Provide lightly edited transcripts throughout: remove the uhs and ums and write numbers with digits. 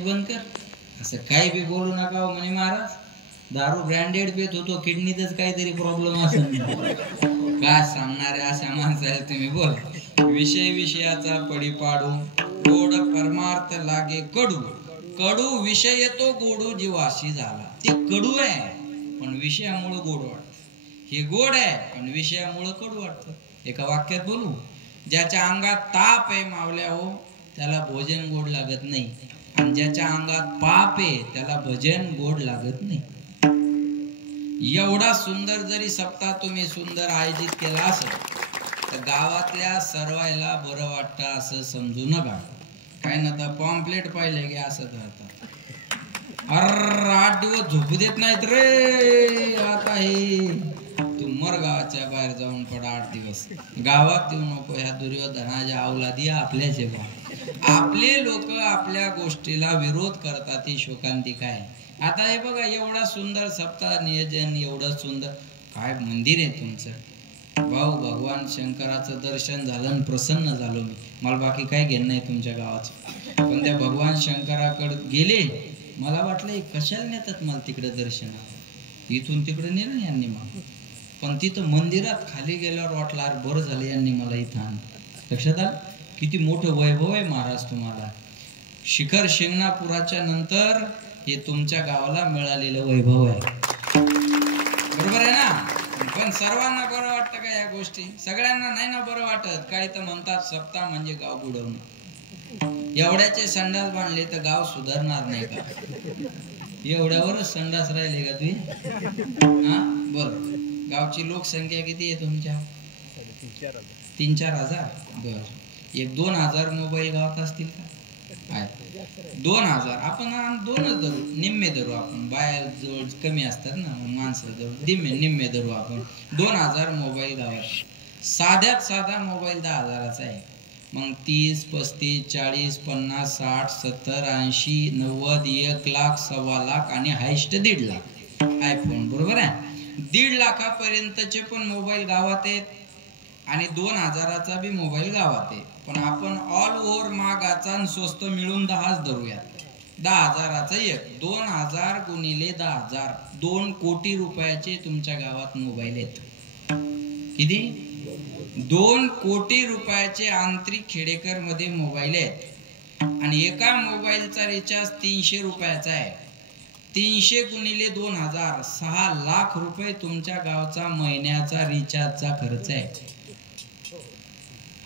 बंद कर, असं काही बी बोलू नका हो म्हणे महाराज. दारू ब्रँडेड पेत होतो, किडनीतच काहीतरी प्रॉब्लेम असेल. काय सांगणारे अशा माणसाला तुम्ही बोला. विषय विषयाचा पडी पाडू, गोड परमार्थ लागे कडू. कडू विषय येतो, गोडू जीवाशी झाला. ते कडू आहे पण विषयामुळे गोड वाटत. हे गोड आहे पण विषयामुळे कडू वाटत. एका वाक्यात बोलू, ज्याच्या अंगात ताप आहे मावल्या हो, त्याला भोजन गोड लागत नाही. आणि ज्याच्या अंगात पाप आहे त्याला भजन गोड लागत नाही. एवढा सुंदर जरी सप्ताह तुम्ही सुंदर आयोजित केला असेल तर गावातल्या सर्वायला बरं वाटतं असं समजू नका. काय ना तर पॉम्पलेट पाहिले की असं करतात, अर 8 दिवस झोपू देत नाहीत रे. आता हे तू मर गावाच्या बाहेर जाऊन पडा 8 दिवस. गावात येऊ नको. ह्या दुर्योधनाच्या अवलादी आपल्याच बा. आपले लोक आपल्या गोष्टीला विरोध करतात. ही शोकांतिका आहे. आता हे बघा, एवढा सुंदर सप्ताह नियोजन, एवढं सुंदर काय मंदिर आहे तुमचं. भाऊ भगवान शंकराचं दर्शन झालं आणि प्रसन्न झालो मी. मला बाकी काय घेणं नाही तुमच्या गावाचं. पण त्या भगवान शंकराकडे गेले, मला वाटलं कशाला नेतात मला तिकडे दर्शनाला. इथून तिकडे नेलं यांनी मला. पण तिथं मंदिरात खाली गेल्यावर वाटलं बरं झालं यांनी मला इथं आणलं. लक्षात आलं किती मोठं वैभव आहे महाराज तुम्हाला. शिखर शिंगणापुराच्या नंतर हे तुमच्या गावाला मिळालेलं वैभव आहे. बरोबर आहे ना. पण सर्वांना बरं वाटतं का या गोष्टी? सगळ्यांना नाही ना बरं वाटत. काही तर म्हणतात सप्ताह म्हणजे गाव बुडवणं. एवढ्याचे संडास बांधले तर गाव सुधारणार नाही का? एवढ्यावरच संडास राहिले का तुम्ही? हा बरं. गावची लोकसंख्या किती आहे तुमच्या? 3-4 हजार. बर, 1-2 मोबाईल गावात असतील का? 2000. आपण 2च धरू, निम्मे धरू आपण. बाहेर जवळ कमी असतात ना माणसं, जवळ निम्मे धरू आपण. 2000 मोबाईल गावात. साध्यात साधा मोबाईल 10,000चा आहे. मग 30, 35, 40, 50, 60, 70, 80, 90, 1 लाख, 1.25 लाख आणि हायस्ट 1.5 लाख आयफोन. बरोबर आहे. 1.5 लाखापर्यंतचे पण मोबाईल गावात आहेत आणि 2000चा बी मोबाईल गावात आहे. पण आपण ऑल ओव्हर महागाचा आणि स्वस्त मिळून 10च धरूयात. 10,000चा एक. 2000 गुणिले 10,000, 2 कोटी रुपयाचे तुमच्या गावात मोबाईल आहेत. किती? 2 कोटी रुपयाचे आंतरिक खेडेकर मध्ये मोबाईल आहेत. आणि एका मोबाईलचा रिचार्ज 300 रुपयाचा आहे. 300 गुणिले 2000, 6 लाख रुपये तुमच्या गावचा महिन्याचा रिचार्जचा खर्च आहे.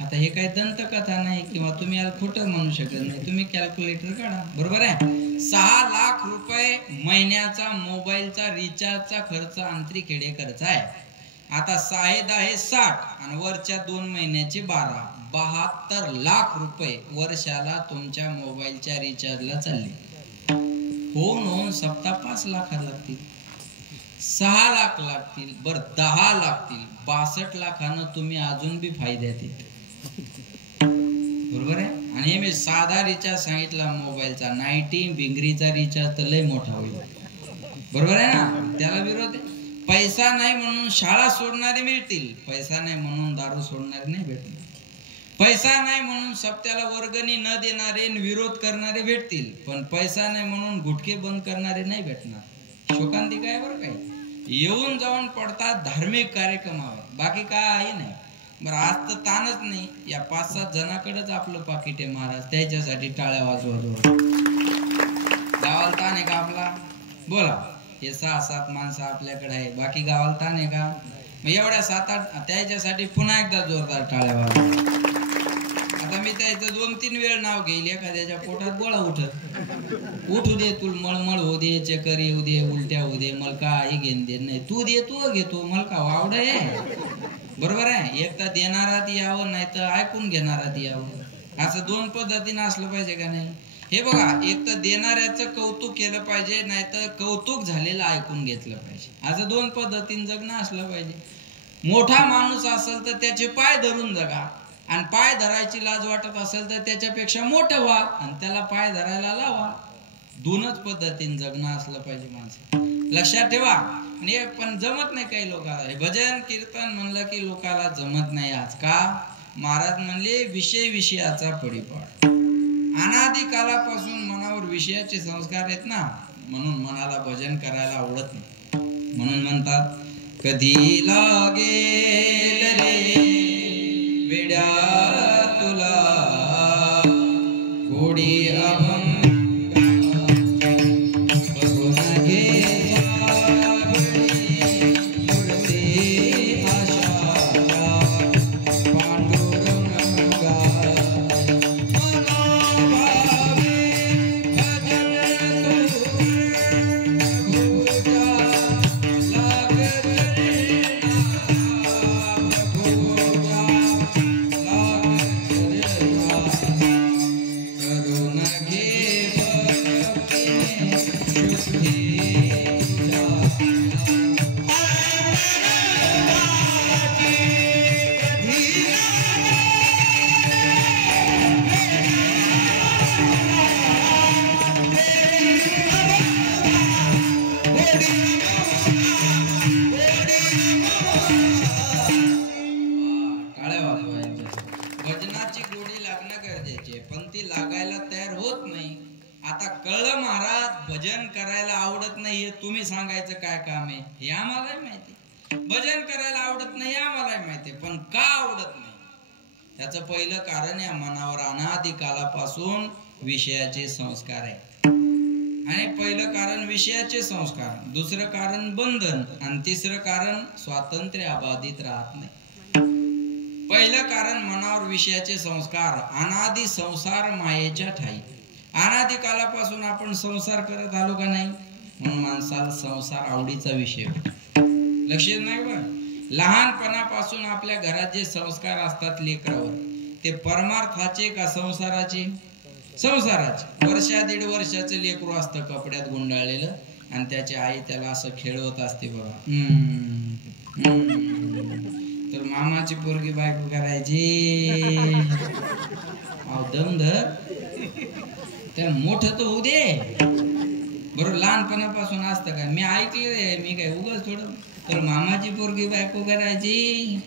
आता हे काही दंतकथा नाही किंवा तुम्ही याला खोटं म्हणू शकत नाही. तुम्ही कॅल्क्युलेटर काढा. बरोबर आहे. 6 लाख रुपये महिन्याचा मोबाईलचा रिचार्जचा खर्च आंतरिक खेडेकरचा आहे. आता 6-10 60 आणि वरच्या 2 महिन्याचे 12, 72 लाख रुपये वर्षाला तुमच्या मोबाईलच्या रिचार्जला चालले. होऊन सप्ताह 5 लाख लागतील, 6 लाख लागतील, बरं 10 लागतील. 62 लाखानं तुम्ही अजून बी फायद्यात येते. बरोबर आहे. आणि मी साधा रिचार्ज सांगितला मोबाईलचा, नाईटी बिंगरीचा रिचार्ज तर लय मोठा होईल. बरोबर आहे ना. त्याला विरोध आहे. पैसा नाही म्हणून शाळा सोडणारे मिळतील, पैसा नाही म्हणून दारू सोडणारे नाही भेटतील. पैसा नाही म्हणून सप्त्याला वर्गणी न देणारे विरोध करणारे भेटतील, पण पैसा नाही म्हणून गुटखे बंद करणारे नाही भेटणार. शोकांतिका आहे बरं. काय येऊन जाऊन पडतात धार्मिक कार्यक्रमावर, बाकी काही नाही. बरं आज तर ताणच नाही. या 5-7 जणांकडेच आपलं पाकिट आहे महाराज. त्याच्यासाठी टाळ्या वाजवा. गावाला ताण आहे का आपला? बोला. हे 6-7 माणसं आपल्याकडे आहे, बाकी गावाला ताण आहे का? मग एवढ्या 7-8 त्याच्यासाठी पुन्हा एकदा जोरदार टाळ्या वाजवा. आता मी त्याचं 2-3 वेळ नाव घेईल. एखाद्याच्या पोटात गोळा उठू दे, तू मळमळ होऊ दे, चक्कर येऊ दे, उलट्या होऊ दे, मला काही घेण दे नाही. तू दे, तू घेतो, मला का वावड आहे. बरोबर आहे. एक तर देणारात यावं, नाही तर ऐकून घेणारात यावं. असं 2 पद्धतीने असलं पाहिजे का नाही? हे बघा, एक तर देणाऱ्याचं कौतुक केलं पाहिजे, नाही तर कौतुक झालेलं ऐकून घेतलं पाहिजे. असं 2 पद्धतीने जगणं असलं पाहिजे. मोठा माणूस असेल तर त्याचे पाय धरून जगा, आणि पाय धरायची लाज वाटत असेल तर त्याच्यापेक्षा मोठं व्हा आणि त्याला पाय धरायला लावा. 2च पद्धतीने जगणं असलं पाहिजे माणसं. लक्षात ठेवा. पण जमत नाही काही लोकांना. हे भजन कीर्तन म्हणलं की लोकांना जमत नाही. आज का? महाराज म्हणले विषय विषयाचा पडीपाड. अनादी कालापासून मनावर विषयाचे संस्कार आहेत ना, म्हणून मनाला भजन करायला आवडत नाही. म्हणून म्हणतात कधी लागेल रे वेड्या तुला गोडी अभंग बघून घे भजन करायला आवडत नाही हे तुम्ही सांगायचं काय काम आहे हे आम्हालाही माहिती. भजन करायला आवडत नाही आम्हालाही माहिती, पण का आवडत नाही त्याचं पहिलं कारण या मनावर अनादी कालापासून विषयाचे संस्कार आहे. आणि पहिलं कारण विषयाचे संस्कार, दुसरं कारण बंधन आणि तिसरं कारण स्वातंत्र्य अबाधित राहत नाही. पहिलं कारण मनावर विषयाचे संस्कार, अनादी संसार मायेच्या ठाई. अनादी कालापासून आपण संसार करत आलो का नाही, म्हणून माणसाला संसार आवडीचा विषय. लक्षात नाही बरं, लहानपणापासून आपल्या घरात जे संस्कार असतात लेकरावर ते परमार्थाचे का संसाराचे? संसाराचे. वर्षा दीड वर्षाचं लेकरू असतं कपड्यात गुंडाळलेलं आणि त्याची आई त्याला असं खेळवत असते बघा, तर मामाची पोरगी बायको करायची दम धर त्या मोठं तर होऊ दे. बरोबर, लहानपणापासून असतं का? मी ऐकले, मी काय उगाच थोडं. तर मामाची पोरगी बायको करायची,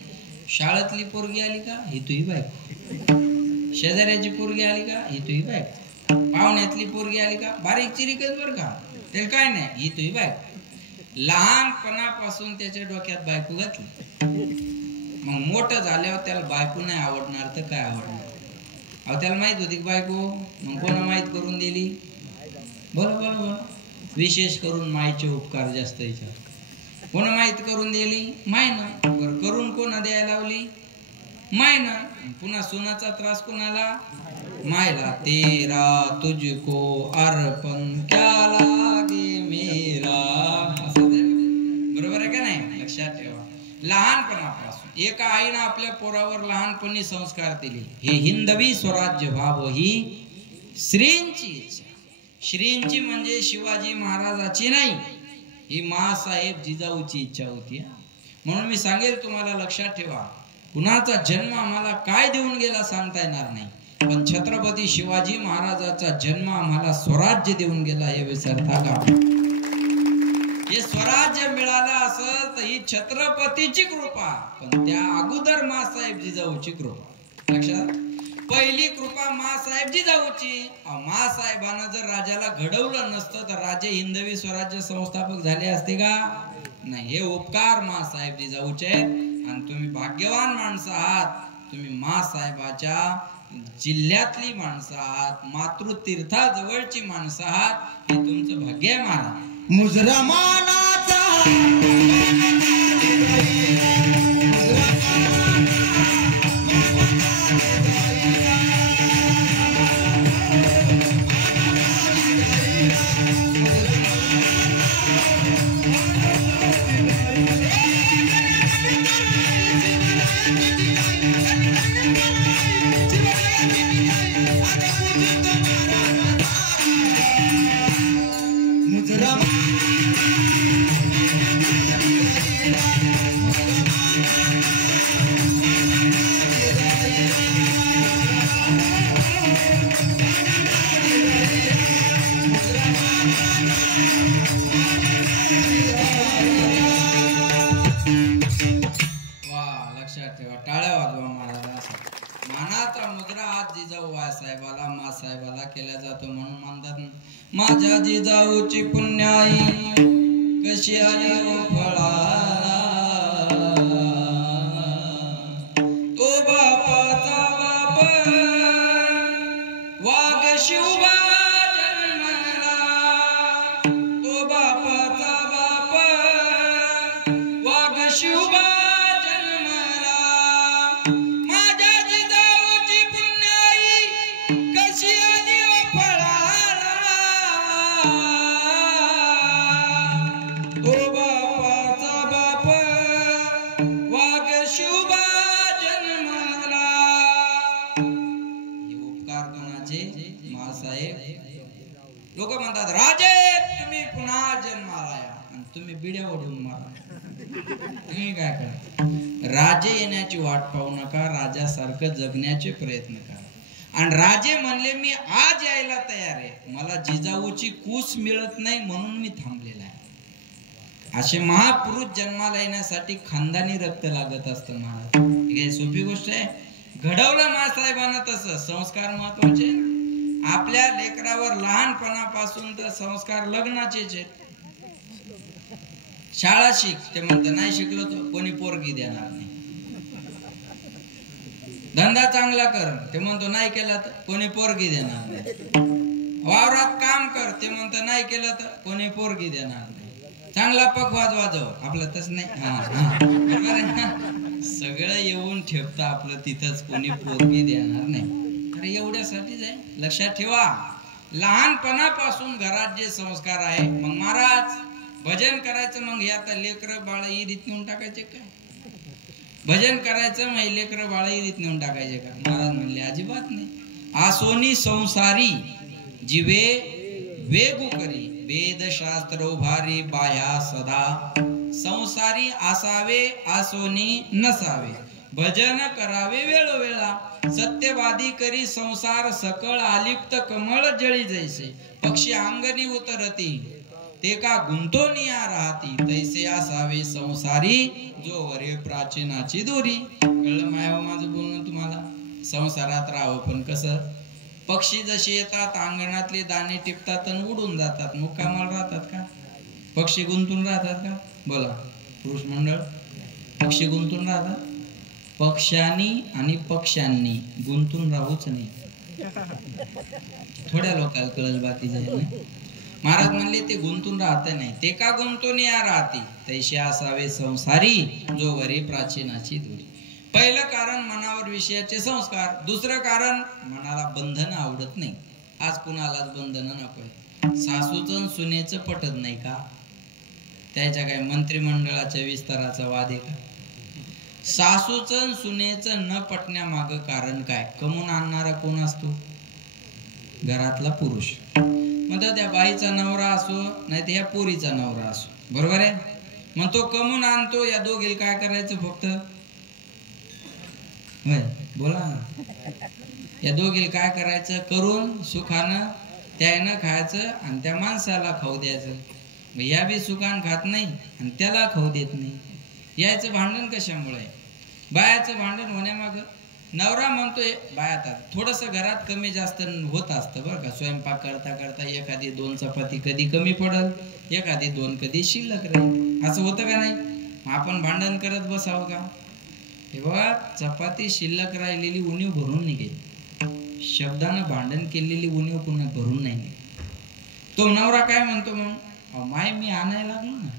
शाळेतली पोरगी आली का ही तुही बायको, शेजाऱ्याची पोरगी आली का ही तुही बायको, पाहुण्यातली पोरगी आली का बारीक चिरीकच बर का त्याला काय नाही ही तुही बायको. लहानपणापासून त्याच्या डोक्यात बायको घातली, मग मोठं झाल्यावर त्याला बायको नाही आवडणार तर काय आवडणार? अहो त्याला माहित होती की बायको, मग कोणा माहित करून दिली? बरोबर, विशेष करून मायचे उपकार जास्त याच्यावर. कोणा माहित करून दिली? माय ना. बरं, करून कोणा द्यायला लावली? माय ना. पुन्हा सुनाचा त्रास कोणाला? मायला. तेरा तुझको अर्पण क्या लागे मेरा. बरोबर आहे का नाही? लक्षात ठेवा, लहानपणापासून एका आईनं आपल्या पोरावर लहानपणी संस्कार दिले. हे हिंदवी स्वराज्य व्हावं ही श्रींची इच्छा. श्रींची म्हणजे शिवाजी महाराजाची नाही, ही मासाहेब जिजाऊची इच्छा होती. म्हणून मी सांगेल तुम्हाला, लक्षात ठेवा, कुणाचा जन्म आम्हाला काय देऊन गेला सांगता येणार नाही, पण छत्रपती शिवाजी महाराजाचा जन्म आम्हाला स्वराज्य देऊन गेला हे विसरता का? हे स्वराज्य मिळालं असं तर ही छत्रपतीची कृपा, पण त्या अगोदर मासाहेब जिजाऊची कृपा. लक्षात, पहिली कृपा मासाहेब जिजाऊची. मासाहेबांना जर राजाला घडवलं नसतं तर राजे हिंदवी स्वराज्य संस्थापक झाले असते का? नाही. हे उपकार मासाहेब जिजाऊचे आहेत आणि तुम्ही भाग्यवान माणसं आहात. तुम्ही मासाहेबाच्या जिल्ह्यातली माणसं आहात, मातृतीर्थाजवळची माणसं आहात. हे तुमचं भाग्य आहे महाराज. मुजरमानाचा मुजरमानाचा माझ्या जिजाऊची पुण्याई कशी आली ओ फळाला, तो बापाचा बाप वाघ शिवबा जन्मला, तो बापाचा बाप वाघ शिवबा लोक म्हणतात राजे तुम्ही पुन्हा जन्माला या आणि तुम्ही बिड्या ओढून मारा. तुम्ही काय करा, राजे येण्याची वाट पाहू नका, राजासारखं जगण्याचे प्रयत्न करा. आणि राजे म्हणले मी आज यायला तयार आहे, मला जिजाऊची कूस मिळत नाही म्हणून मी थांबलेला आहे. असे महापुरुष जन्माला येण्यासाठी खानदानी रक्त लागत असतं महाराज. ही सोपी गोष्ट आहे. घडवलं मासाहेबांना तसं. संस्कार महत्वाचे. आपल्या लेकरावर लहानपणापासून तर संस्कार लग्नाचेच आहेत. शाळा शिक ते म्हणत, नाही शिकलो तर कोणी पोरगी देणार नाही. धंदा चांगला कर ते म्हणतो, नाही केला तर कोणी पोरगी देणार नाही. वावरात काम कर ते म्हणतो, नाही केलं तर कोणी पोरगी देणार नाही. चांगला पखवाज वाजव आपलं तस नाही. बरोबर आहे ना. सगळं येऊन ठेवतं आपलं तिथंच, कोणी पोरगी देणार नाही. एवढ्यासाठीच आहे. लक्षात ठेवा, लहानपणापासून घरात जे संस्कार आहे. मग महाराज भजन करायचं, मग हे आता लेकर बाळ ईरीत नेऊन टाकायचे का? भजन करायचं मग लेकर बाळ ईरीत नेऊन टाकायचे का? महाराज म्हणले अजिबात नाही. आसोनी संसारी जीवे वेगू करी, वेद शास्त्र उभारी बाया सदा. संसारी असावे आसोनी नसावे, भजन करावे वेळोवेळा. सत्यवादी करी संसार सकळ, आलिप्त कमळ जळी जैसे. पक्षी अंगणी उतरती ते का गुंतोनिया राहती, तैसे असावे संसारी जो वरे प्राचीनाची दोरी. कळलं माया माझं बोलणं तुम्हाला? संसारात राहावं पण कसं? पक्षी जसे येतात अंगणातले दाणे टिपतात आणि उडून जातात, मुक्कामाला राहतात का? पक्षी गुंतून राहतात का? बोला पुरुष मंडळ, पक्षी गुंतून राहतात? पक्ष्यांनी आणि पक्ष्यांनी गुंतून राहूच नाही. थोड्या लोकांना कळलं, बाकी जाईल. महाराज म्हणले ते गुंतून राहत नाही. ते का गुंतून या राहती, तैसे असावे संसारी जो वरी प्राचीनाची दोरी. पहिलं कारण मनावर विषयाचे संस्कार. दुसरं कारण मनाला बंधन आवडत नाही. आज कुणालाच बंधन नकोय. सासूचं सुनेचं पटत नाही का? त्याच्या काय मंत्रिमंडळाच्या विस्ताराचा वाद आहे का? सासूचं सुनेचं न पटण्यामागं कारण काय? कमवून आणणारा कोण असतो? घरातला पुरुष. मग त्या बाईचा नवरा असो नाही तर या पोरीचा नवरा असो, बरोबर आहे. मग तो कमवून आणतो, या दोघीला काय करायचं फक्त? बोला ना. या दोघीला काय करायचं? करून सुखानं त्यानं खायचं आणि त्या माणसाला खाऊ द्यायचं. या बी सुखान खात नाही आणि त्याला खाऊ देत नाही. यायचं भांडण कशामुळे? बायाचं भांडण होण्यामाग नवरा म्हणतोय बायात थोडस घरात कमी जास्त होत असतं बरं का. स्वयंपाक करता करता एखादी 2 चपाती कधी कमी पडल, एखादी 2 कधी शिल्लक राहील. असं होतं का नाही? आपण भांडण करत बसावं का? तेव्हा चपाती शिल्लक राहिलेली उणीव भरून निघेल. शब्दानं भांडण केलेली उणीव पुन्हा भरून नाही. तो नवरा काय म्हणतो मग? माय मी आणायला लागलो ना,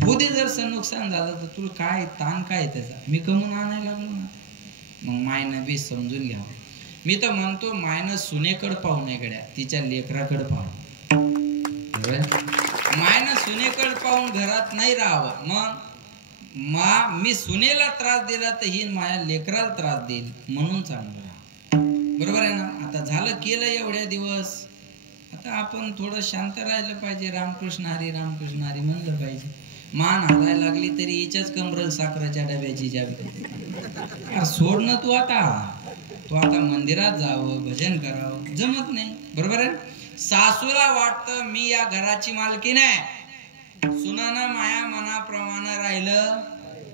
होते जर नुकसान झालं तर तुला काय ताण काय त्याचा, मी कमून आणायला लागलो ना. मग मायनं बी समजून घ्यावं. मी तर म्हणतो मायनं सुनेकडे पाहू नये गड्या, तिच्या लेकराकडे पाहू. मायनं सुनेकडे पाहून घरात नाही राहावं. मग मी सुनेला त्रास दिला तर ही माया लेकराला त्रास देईल म्हणून चांगलं राहा. बरोबर आहे ना? आता झालं केलं एवढ्या दिवस, आता आपण थोडं शांत राहिलं पाहिजे. रामकृष्ण हरी रामकृष्ण हरी म्हणलं पाहिजे. मान हालायला लागली तरी हिच्याच कमरल साखरेच्या डब्याची जाबी. सोड ना तू आता मंदिरात जावं, भजन करावं, जमत नाही. बरोबर आहे. सासूला वाटतं मी या घराची मालकी नाही, सुनानं माया मनाप्रमाणे राहिलं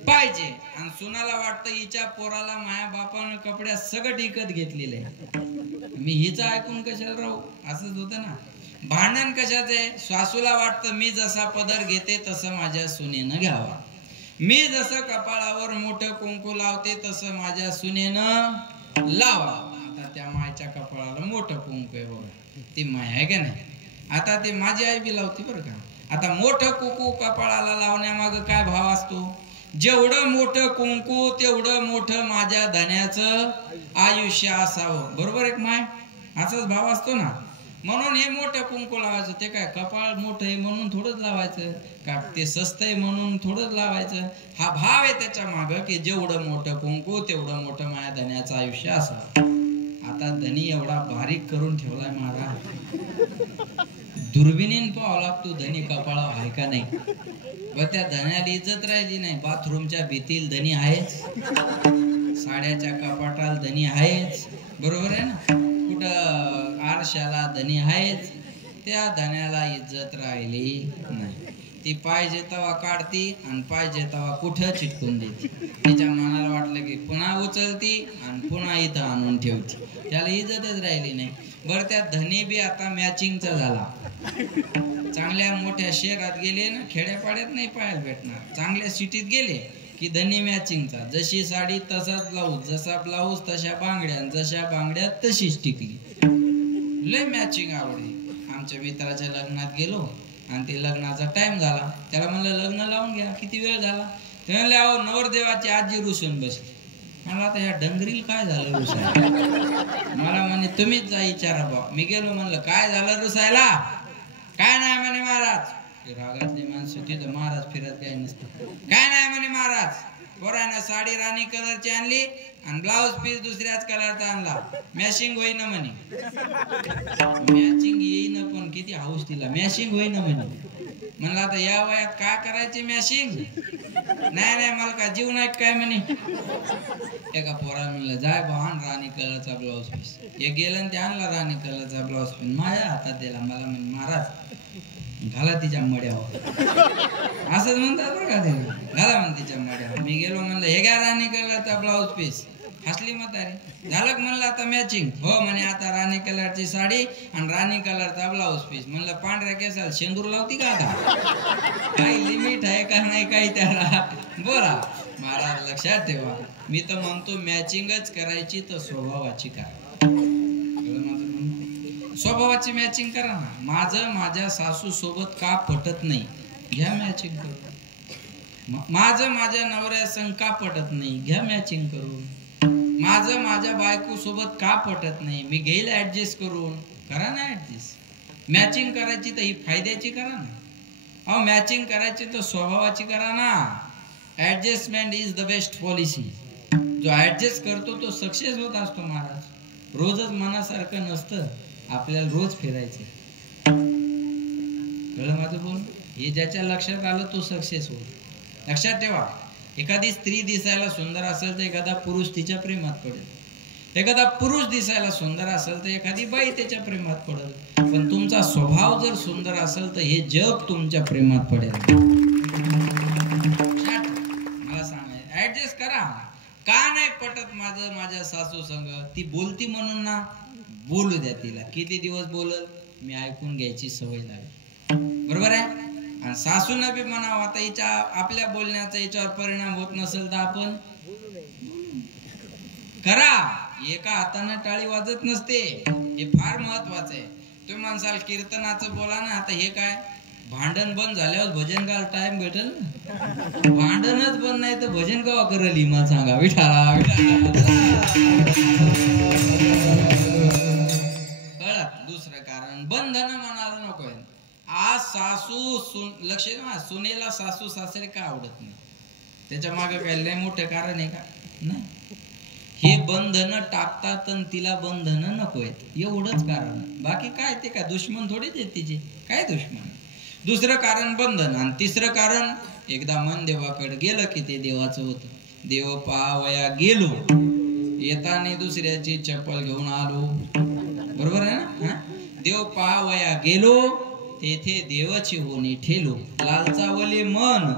पाहिजे. आणि सुनाला वाटतं हिच्या पोराला माया बापानं कपड्या सगळं विकत घेतलेलं आहे, मी हिचं ऐकून कशाला राहू. असंच होतं ना. भांडण कशाचं आहे? सासूला वाटतं मी जसा पदर घेते तसं माझ्या सुनेनं घ्यावा, मी जसं कपाळावर मोठं कुंकू लावते तसं माझ्या सुनेनं लावा. आता त्या मायच्या कपाळाला मोठं कुंकू आहे बघा, ती माय आहे का नाही? आता ती माझी आई बी लावती बरं का. आता मोठं कुंकू कपाळाला लावण्यामागं काय भाव असतो? जेवढं मोठं कुंकू तेवढं मोठं माझ्या धन्याचं आयुष्य असावं, बरोबर आहे माय? असाच भाव असतो ना. म्हणून हे मोठं कुंकू लावायचं. ते काय कपाळ मोठं आहे म्हणून थोडंच लावायचं का? ते स्वस्त आहे म्हणून थोडंच लावायचं? हा भाव आहे त्याच्या मागं की जेवढं मोठं कुंकू तेवढं मोठं माझ्या धन्याचं आयुष्य असावं. आता धनी एवढा बारीक करून ठेवलाय महाराज, दुर्बिणीन पाहावं लागतो धनी कपाळावर आहे का नाही. व त्या धन्याला इज्जत राहिली नाही. बाथरूमच्या भीतील धनी आहेच, साड्याच्या कपाटाला धनी आहेच, बरोबर आहे ना? कुठं आरशाला धनी आहेच. त्या धन्याला इज्जत राहिली नाही. ती पाहिजे तेव्हा काढती आणि पाहिजे तेव्हा कुठं चिटकून देते. तिच्या मनाला वाटलं की पुन्हा उचलती आणि पुन्हा इथं आणून ठेवती. त्याला इज्जतच राहिली नाही. बरं त्या धनी बी आता मॅचिंगचा झाला. चांगल्या मोठ्या शहरात गेले ना, खेड्यापाड्यात नाही पाहायला भेटणार. चांगल्या सिटीत गेले की धनी मॅचिंगचा. जशी साडी तसाच ब्लाऊज, जसा ब्लाऊज तशा बांगड्या, जशा बांगड्या तशीच टिकली. लय मॅचिंग आवडली. आमच्या मित्राच्या लग्नात गेलो आणि ते लग्नाचा टाइम झाला. त्याला म्हणलं लग्न लावून घ्या, किती वेळ झाला? ते म्हणले अहो नवरदेवाची आजी रुसून बसली. मला आता ह्या डंगरीला काय झालं रुसायला? मला म्हणे तुम्हीच जा विचारा बा. मी गेलो, म्हणलं काय झालं रुसायला? काय नाही म्हणे महाराज. रागातली माणसं तिथं महाराज फिरत काय नसतं. काय नाही म्हणे महाराज, पोरानं साडी राणी कलरची आणली आणि ब्लाऊज पीस दुसऱ्याच कलरचा आणला, मॅचिंग होईना म्हणे. मॅचिंग येईना पण किती हाऊस तिला, मॅचिंग होईना म्हणे. म्हणलं आता या वयात काय करायची मॅचिंग? नाही नाही मला का जीव नाही काय म्हणे. एका पोरा म्हणलं जाय भान राणी कलरचा ब्लाऊज पीस. हे गेलं ते आणला राणी कलरचा ब्लाऊज पीस. माझ्या हातात दिला. मला म्हणे महाराज घाला तिच्या मड्यावर. असंच म्हणतात बरं का ते, घाला म्हण तिच्या मड्यावर. मी गेलो, म्हणलं हे घ्या राणी कलरचा ब्लाऊज पीस. हसली म्हातारी. झालं म्हणलं आता मॅचिंग? हो म्हणे आता राणी कलरची साडी आणि राणी कलरचा ब्लाऊज पीस. म्हणलं पांढऱ्या केसाला शेंदूर लावती का आता? काही लिमिट आहे का नाही काही त्याला? बोला महाराज लक्षात ठेवा. मी तर म्हणतो मॅचिंगच करायची तर स्वभावाची करा. स्वभावाची मॅचिंग करा ना. माझं माझ्या सासू सोबत का पटत नाही, घ्या मॅचिंग करून. माझं माझ्या नवऱ्या संग का पटत नाही, घ्या मॅचिंग करून. माझं माझ्या बायको सोबत का पटत नाही, मी घेईल ऍडजस्ट करून. करा ना ऍडजस्ट. मॅचिंग करायची तर ही फायद्याची करा ना. अहो मॅचिंग करायची तर स्वभावाची करा ना. Adjustment is the best policy. जो ऍडजस्ट करतो तो सक्सेस होत असतो महाराज. रोजच मनासारखं नसतं, आपल्याला रोज फिरायचं. कळलं माझं बोल? हे ज्याच्या लक्षात आलं तो सक्सेस होईल. लक्षात ठेवा, एखादी स्त्री दिसायला सुंदर असेल तर एखादा पुरुष तिच्या प्रेमात पडेल. एखादा पुरुष दिसायला सुंदर असेल तर एखादी बाई त्याच्या प्रेमात पडेल. पण तुमचा स्वभाव जर सुंदर असेल तर हे जग तुमच्या प्रेमात पडेल. मला सांगाय ऍडजस्ट करा. का नाही पटत माझं माझ्या सासू संग? ती बोलती म्हणून ना, बोलू द्या तिला. किती दिवस बोलल मी ऐकून घ्यायची सवय लागली, बरोबर आहे? आणि सासून बी म्हणावं आता हिच्या आपल्या बोलण्याचा याच्यावर परिणाम होत नसेल तर आपण करा. एका हाताने टाळी वाजत नसते, हे फार महत्वाचं आहे. तुम्ही म्हणसाल कीर्तनाचं बोला ना, आता हे काय भांडण बंद झाल्यावर भजन गायला टाइम भेटेल ना? भांडणच बंद नाही तर भजन केव्हा करेल मला सांगा? विठाला कळत. दुसरं कारण बंधन म्हणायला नको. आज सासू लक्ष द्या, सुनेला सासू सासरे का आवडत नाही? त्याच्या मागे काही लय मोठे कारण आहे का? नाही. हे बंधन टाकतात आणि तिला बंधन नको आहेत, एवढंच कारण. बाकी काय ते काय दुश्मन थोडीच आहेत तिचे, काय दुश्मन? दुसरं कारण बंधन. आणि तिसरं कारण एकदा मन देवाकडे गेलं की ते देवाचं होतं. देव पाहावया गेलो, येताना दुसऱ्याची चप्पल घेऊन आलो, बरोबर आहे ना? देव पाहावया गेलो, तेथे देवाची होणी ठेलो. लालचावले मन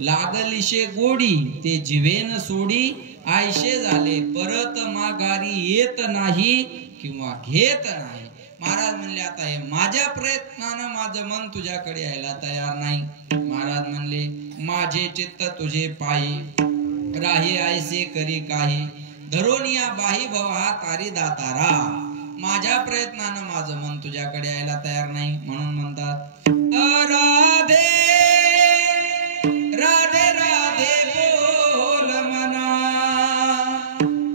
लागलीशे गोडी, ते जीवेन सोडी आयशे झाले. परत माघारी येत नाही किंवा घेत नाही. महाराज म्हणले आता हे माझ्या प्रयत्नानं माझं मन तुझ्याकडे यायला तयार नाही. महाराज म्हणले माझे चित्त तुझे पायी राही ऐसे करी काही धरून या बाही भवा तारी दातारा. माझ्या प्रयत्नानं माझं मन तुझ्याकडे यायला तयार नाही म्हणून म्हणतात राधे राधे राधे बोल मना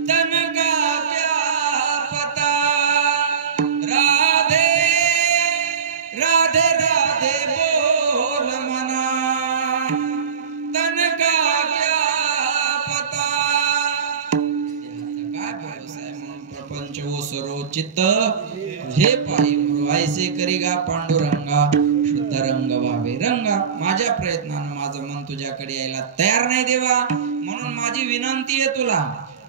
तन का क्या पता. राधे राधे राधे बोल मना तन का क्या पता. काय भरोसा आहे म्हणून प्रपंच ओसरो चित्त तुझे पायी ऐसे करीगा पांडुरंगा शुद्ध रंग व्हावे रंगा. माझ्या प्रयत्नानं माझं मन तुझ्याकडे यायला तयार नाही देवा. म्हणून माझी विनंती आहे तुला,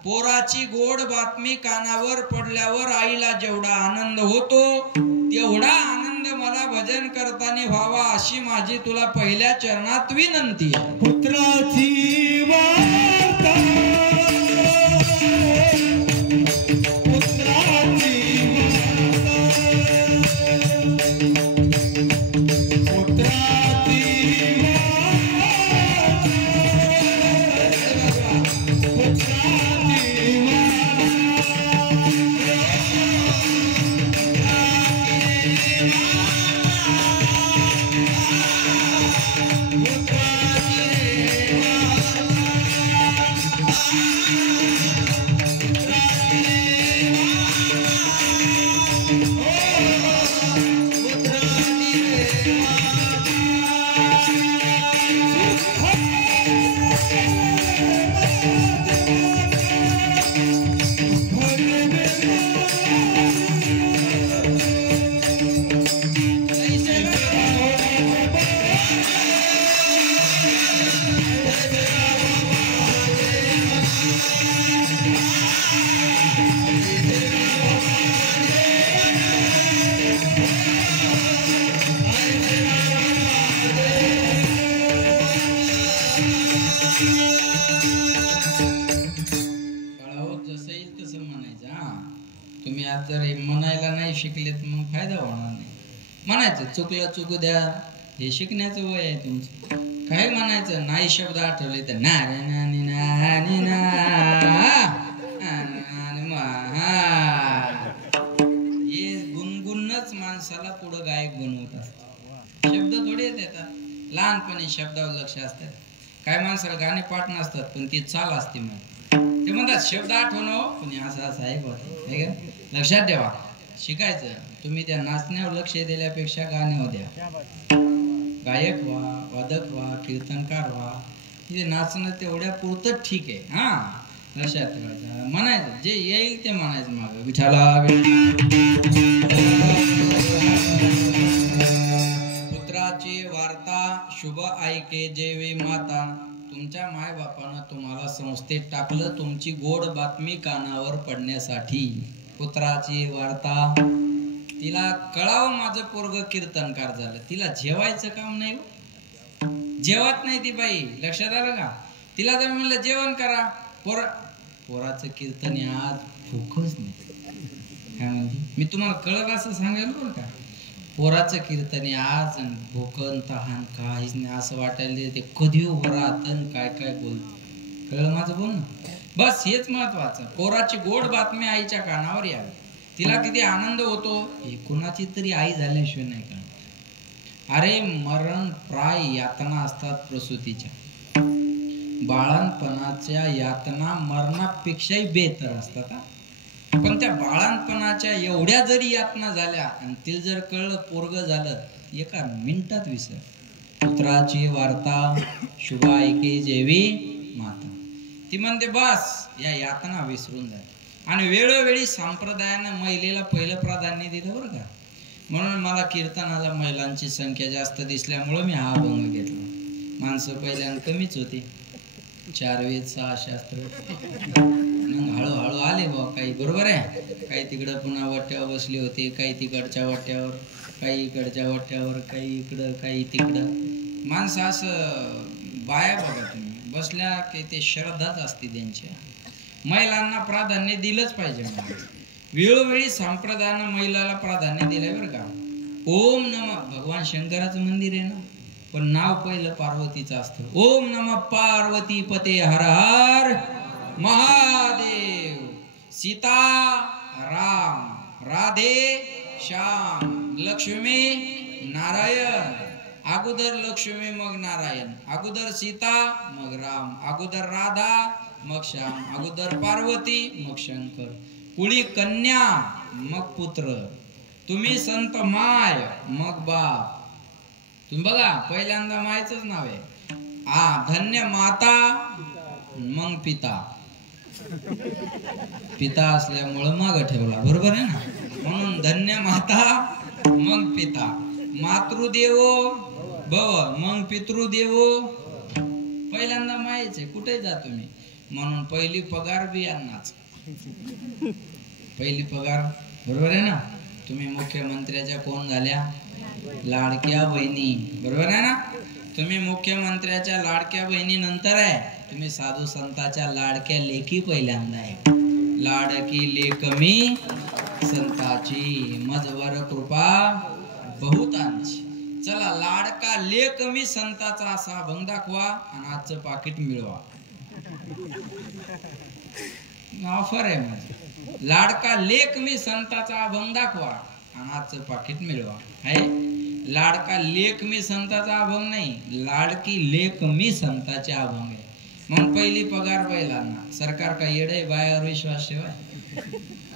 पोराची गोड बातमी कानावर पडल्यावर आईला जेवढा आनंद होतो तेवढा आनंद मला भजन करताना व्हावा अशी माझी तुला पहिल्या चरणात विनंती आहे. पुत्राची वार्ता जर म्हणायला नाही शिकलेत मग फायदा होणार नाही. म्हणायचं चुकलं चुकू द्या, हे शिकण्याचं वय आहे तुमचं. काय म्हणायचं नाही शब्द आठवले तर ना हे गुणगुणच माणसाला पुढं गायक बनवत असतात. शब्द थोडे येतात, लहानपणी शब्दावर लक्ष असतात. काय माणसाला गाणे पाठ नसतात पण ती चाल असते. मग ते म्हणतात शब्द आठवणं पण असं असं आहे बघ. लक्षात ठेवा, शिकायचं. तुम्ही त्या नाचण्यावर लक्ष दिल्यापेक्षा गाण्यावर द्या. गायक व्हा, वादक व्हा, कीर्तनकार व्हा. हे नाचणं तेवढ्या पुरतं ठीक आहे. हा लक्षात ठेवायचं. म्हणायचं जे येईल ते म्हणायचं. माग विठाला पुत्राची वार्ता शुभ ऐके जेवी माता. तुमच्या माय बापानं तुम्हाला संस्थेत टाकलं तुमची गोड बातमी कानावर पडण्यासाठी. पुत्राची वार्ता, तिला कळावं माझं पोरग कीर्तनकार झालं. तिला जेवायचं काम नाही, जेवत नाही ती बाई. लक्षात आलं का? तिला जर म्हणलं जेवण करा, पोराचं कीर्तन आज भूकच नाही. काय म्हणजे मी तुम्हाला कळलं असं सांगायला बरं का. पोराचं कीर्तन आज भोकन तहान काहीच नाही असं वाटायला ते कधी उभं राहतं काय काय बोलत. कळलं माझं बोल ना. बस हेच महत्वाचं. पोराची गोड बातमी आईच्या कानावर यावी. तिला किती आनंद होतो हे कुणाची तरी आई झाल्याशिवाय नाही कळणार. अरे मरण प्राय यातना असतात प्रसूतीच्या. बाळणपणाच्या यातना मरणापेक्षाही बेहतर असतात. पण त्या बाळणपणाच्या एवढ्या जरी यातना झाल्या आणि तिला जर कळलं पोरग झालं एका मिनिटात विसर. पुत्राची वार्ता शुभ ऐके जेवी माता. ती म्हणते बस या यातना विसरून जाईल. आणि वेळोवेळी संप्रदायानं महिलेला पहिलं प्राधान्य दिलं बरं का. म्हणून मला कीर्तनाला महिलांची संख्या जास्त दिसल्यामुळे मी हा अभंग घेतला. माणसं पहिल्यांदा कमीच होती. 4 वेद 6 शास्त्र. मग हळूहळू आले बा काही. बरोबर आहे. काही तिकडं पुन्हा वट्यावर बसले होते, काही तिकडच्या वट्यावर, काही इकडच्या वट्यावर, काही इकडं काही तिकडं. माणसं असं बाया बघा तुम्ही बसल्या की ते श्रद्धाच असते त्यांच्या. महिलांना प्राधान्य दिलंच पाहिजे. वेळोवेळी संप्रदायानं महिलाला प्राधान्य दिलंय बरं का. ओम नमः, भगवान शंकराचं मंदिर आहे ना, पण नाव पहिलं पार्वतीचं असतं. ओम नमः पार्वती पते हर हर महादेव. सीता राम, राधे श्याम, लक्ष्मी नारायण. अगोदर लक्ष्मी मग नारायण, अगोदर सीता मग राम, अगोदर राधा मग श्याम, अगोदर पार्वती मग शंकर. कुळी कन्या मग पुत्र. तुम्ही संत माय मग बाप. तुम्ही बघा पहिल्यांदा मायचंच नाव आहे. धन्य माता मग पिता. पिता असल्यामुळं माग ठेवला, बरोबर आहे ना. म्हणून धन्य माता मग पिता. मातृदेवो भव मग पितृदेवो. पहिल्यांदा मायेचे कुठे जा तुम्ही. म्हणून पहिली पगार बी यांनाच. पहिली पगार, बरोबर आहे ना. तुम्ही मुख्यमंत्र्याच्या कोण झाल्या, लाडक्या बहिणी, बरोबर आहे ना. तुम्ही मुख्यमंत्र्याच्या लाडक्या बहिणी नंतर आहे, तुम्ही साधू संतांच्या लाडक्या लेकी पहिल्यांदा आहे. लाडकी लेकमी संताची, मजवर कृपा बहुतांची. चला, लाडका लेकमी संताचा असा अभंग दाखवा आणि आजचं पाकिट मिळवा. ऑफर आहे माझी. लाडका लेकमी संताचा अभंग दाखवा आणि आजचं पाकिट मिळवा. आहे लाडका लेकमी संताचा अभंग नाही, लाडकी लेकमी संताचे अभंग आहे. मग पहिली पगार बैलांना. सरकार काय येडे, बायावर विश्वास ठेवाय.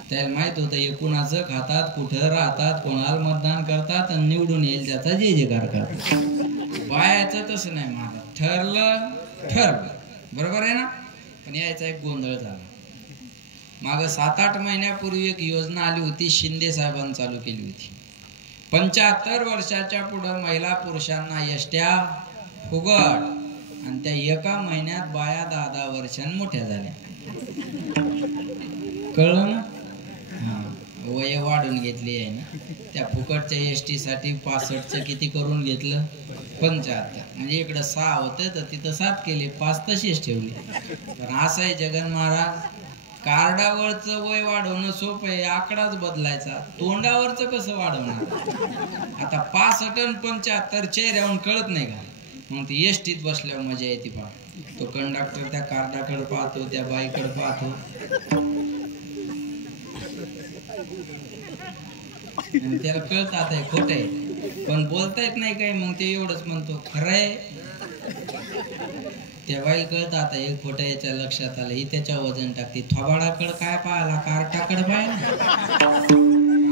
त्याला माहित होतं एकूणाचं खातात, कुठं राहतात, कोणाला मतदान करतात आणि निवडून येईल त्याचा जे जे कार करतात. बायाचं तसं नाही. माझं ठरलं, बरोबर आहे ना. पण यायचा एक गोंधळ झाला. माग 7-8 महिन्यापूर्वी एक योजना आली होती, शिंदे साहेबांनी चालू केली होती. 75 वर्षाच्या पुढे महिला पुरुषांना एसट्या फुकट. आणि त्या एका महिन्यात बाया 10-10 वर्षांनी मोठ्या झाल्या. कळलं ना. वय वाढून घेतली आहे ना. त्या फुकटच्या एसटी साठी 65चं किती करून घेतलं, 75. म्हणजे इकडं 6 होते तर तिथं 7 केले, 5 तशीच ठेवली. पण असं आहे जगन महाराज, कार्डावरचं वय वाढवणं सोपं आहे, आकडाच बदलायचा. तोंडावरचं कसं वाढवणार. आता 65 आणि 75 चेहऱ्यावरून कळत नाही का. मग ती एसटीत बसल्यावर मजा येते. पहा तो कंडक्टर त्या कार्डाकडे पाहतो, त्या बाईकडे पाहतो, त्याला कळत आता हे खोट आहे, पण बोलता येत नाही काही. मग ते एवढंच म्हणतो खरंय. त्या बाई कळत आता हे खोट आहे, याच्या लक्षात आलं. ही त्याच्या वजन टाकते. थोबाडाकडे काय पाहिला, कार्टाकडे पाहिला.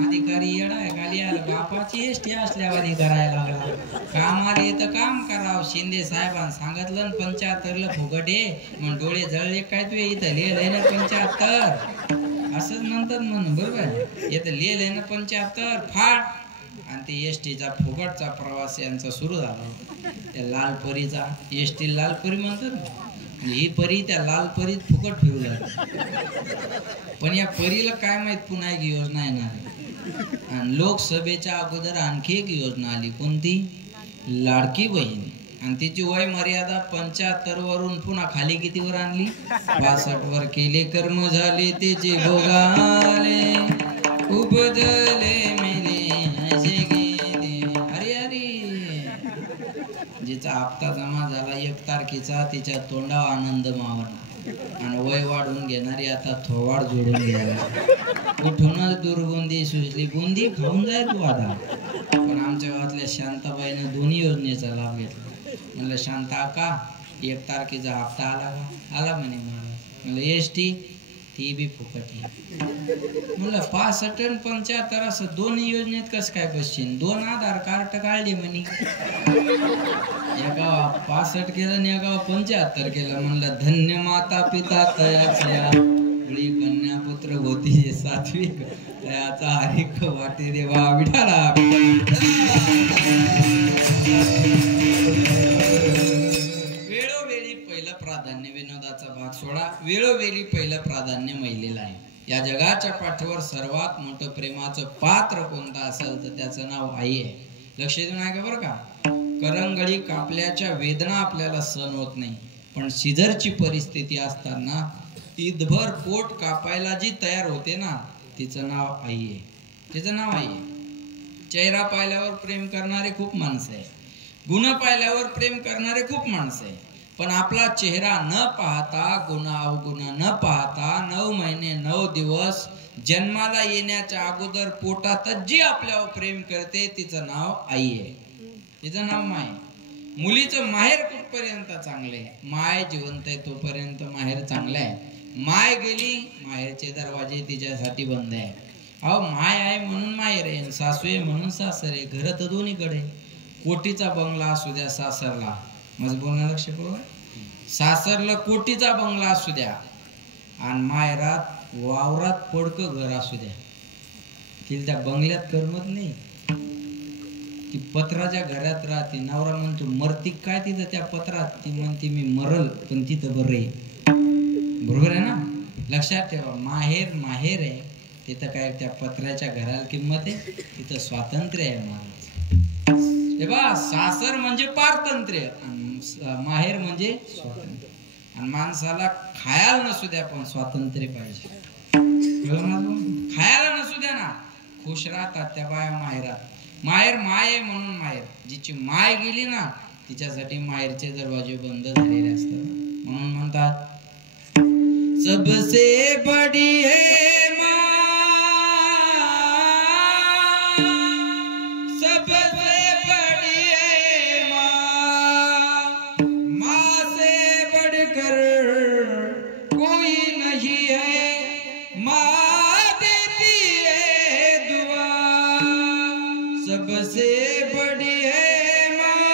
अधिकारी येडा आहे, खाली आला बापाची एसटी असल्यावर करायला लागला. कामाला येतं काम करावं. शिंदे साहेबांनी सांगितलं 75ला फुकट आहे. मग डोळे जळले काय तू इथं लिहिलंय ना 75. असंच म्हणतात म्हणून, बरोबर. येतं लिहिलंय ना 75 फाट. आणि ते एसटीचा फुकटचा प्रवास यांचा सुरू झाला. त्या लाल परीचा, एसटी लाल परी म्हणतात. ही परी त्या लाल परीत फुकट फिरू लागली. पण या परीला काय माहित पुन्हा एक योजना येणार आहे. आणि लोकसभेच्या अगोदर आणखी एक योजना आली. कोणती, लाडकी बहीण. आणि तिची वय मर्यादा 75 वरून पुन्हा खाली कितीवर आणली, 65 वर केले. कर्म झाले त्याचे भोगाले, उपजले मेले असे गेले. अरे अरे, जिचा हप्ता जमा झाला 1 तारखेचा, तिच्या तोंडावर आनंद मावळला. आणि वय वाढून घेणारी आता थोवाड जोडून घ्यायला. कुठूनच दुर्गुंदी सुचली, बुंदी खाऊन जाय तू आता. पण आमच्या गावातल्या शांताबाईनं दोन्ही योजनेचा लाभ घेतला. म्हणलं शांता का 1 तारखेचा हप्ता आला का. आला म्हणे. म्हणलं एसटी ती बी फुकट आहे. म्हणलं 65 आणि 75 असं दोन्ही योजनेत कसं काय बसशील. 2 आधार कार्ड काढले म्हणे. एका 65 केलं आणि एका 75 केलं. म्हणलं धन्य माता पिता तयाच्या, कन्या पुत्र होती सात्विक, तयाचा हरिक वाटे देवा विठाला. वेळोवेळी पहिलं प्राधान्य, विनोदाचा भाग सोडा, वेळोवेळी पहिलं प्राधान्य महिलेला आहे. या जगाच्या पाठीवर सर्वात मोठं प्रेमाचं पात्र कोणतं असेल तर त्याचं नाव आई आहे. लक्ष देऊन आहे का बरं का. करंगळी कापल्याच्या वेदना आपल्याला सहन होत नाही, पण सिझरची परिस्थिती असताना ईदभर पोट कापायला जी तयार होते ना, तिचं नाव आई आहे. तिचं नाव आई आहे. चेहरा पाहिल्यावर प्रेम करणारे खूप माणसं आहे, गुण पाहिल्यावर प्रेम करणारे खूप माणसं आहे. पण आपला चेहरा न पाहता, गुण न पाहता 9 महिने 9 दिवस जन्माला येण्याच्या अगोदर पोटातच जी आपल्यावर प्रेम करते तिचं नाव आई आहे, तिचं नाव माय. मुलीचं माहेर कुठपर्यंत चांगले, माय जिवंत आहे तोपर्यंत माहेर चांगलं आहे. माय गेली, माहेरचे दरवाजे तिच्यासाठी बंद आहे. अहो, माय आहे म्हणून माहेर आहे, सासू आहे म्हणून सासर आहे. घर तर दोन्हीकडे. कोटीचा बंगला असू द्या सासरला, माझं बोलणं लक्ष करू, सासरला कोटीचा बंगला असू द्या आणि माहेरात वावरात पडकं घर असू द्या, तिला त्या बंगल्यात करमत नाही. ती पत्राच्या घरात राहते. नवरा म्हणतो मरती काय तिथं त्या पत्रात, ती म्हणते मी मरल पण तिथं बरं आहे. बरोबर आहे ना? लक्षात ठेवा, माहेर माहेर आहे, तिथं काय त्या पत्राच्या घराला किंमत आहे, तिथं स्वातंत्र्य आहे महाराज. हे बा, सासर म्हणजे पारतंत्र्य, माहेर म्हणजे स्वातंत्र्य. आणि माणसाला खायला नसू द्या पण स्वातंत्र्य पाहिजे. खायला नसू द्या ना, खुश राहतात त्या बाया माहेरात. माहेर माय आहे म्हणून माहेर. जिची माय गेली ना तिच्यासाठी माहेरचे दरवाजे बंद झालेले असतात. म्हणून म्हणतात सबसे बडी है माँ, सबसे बडी है माँ, माँ से बढ़कर कोई नहीं है, माँ देती है दुआ, सबसे बड़ी है माँ,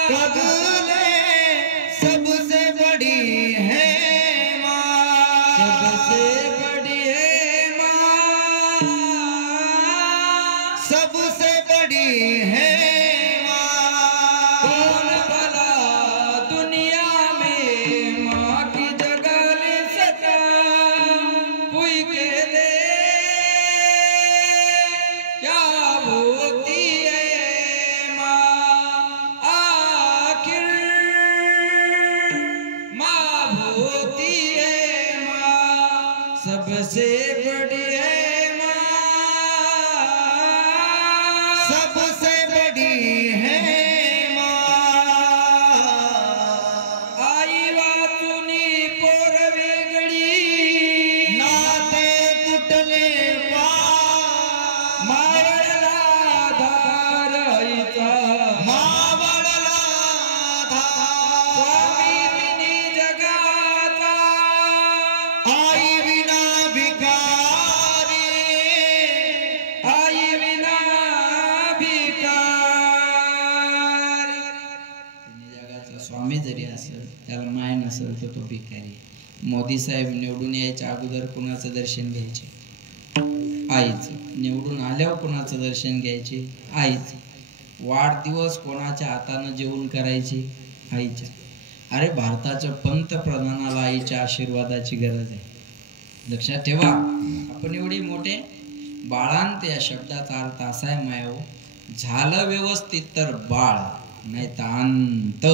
सबसे बड़ी है सबसे बड़ी है माँ, सबसे बड़ी है कौन भला दुनिया में माँ की जगह ले सका, कोई कह दे क्या होती है माँ, आखिर माँ होती है माँ, सबसे बड़ी है माँ, सबसे बड़ी है आई वाचुनी पोर वेगळी, नाते तुटले मावळला धार आईचा, मावळला स्वामी तिन्ही जगाचा, आई विना भिकारी, आई विना भिकारी. तिन्ही जगाचा स्वामी जरी असेल त्याला माय नसेल तर तो भिकारी. मोदी साहेब निवडून यायच्या अगोदर कोणाचं दर्शन घ्यायचे? आईचं. निवडून आल्यावर कोणाचं दर्शन घ्यायचे? आईचं. वाढदिवस कोणाच्या हातानं जेवण करायचे? आईच्या. अरे, भारताच्या पंतप्रधानाला आईच्या आशीर्वादाची गरज आहे. लक्षात ठेवा, आपण एवढे मोठे बाळांत या शब्दाचा अर्थ असा आहे मायाओ, झालं व्यवस्थित तर बाळ, नाही तर अंत,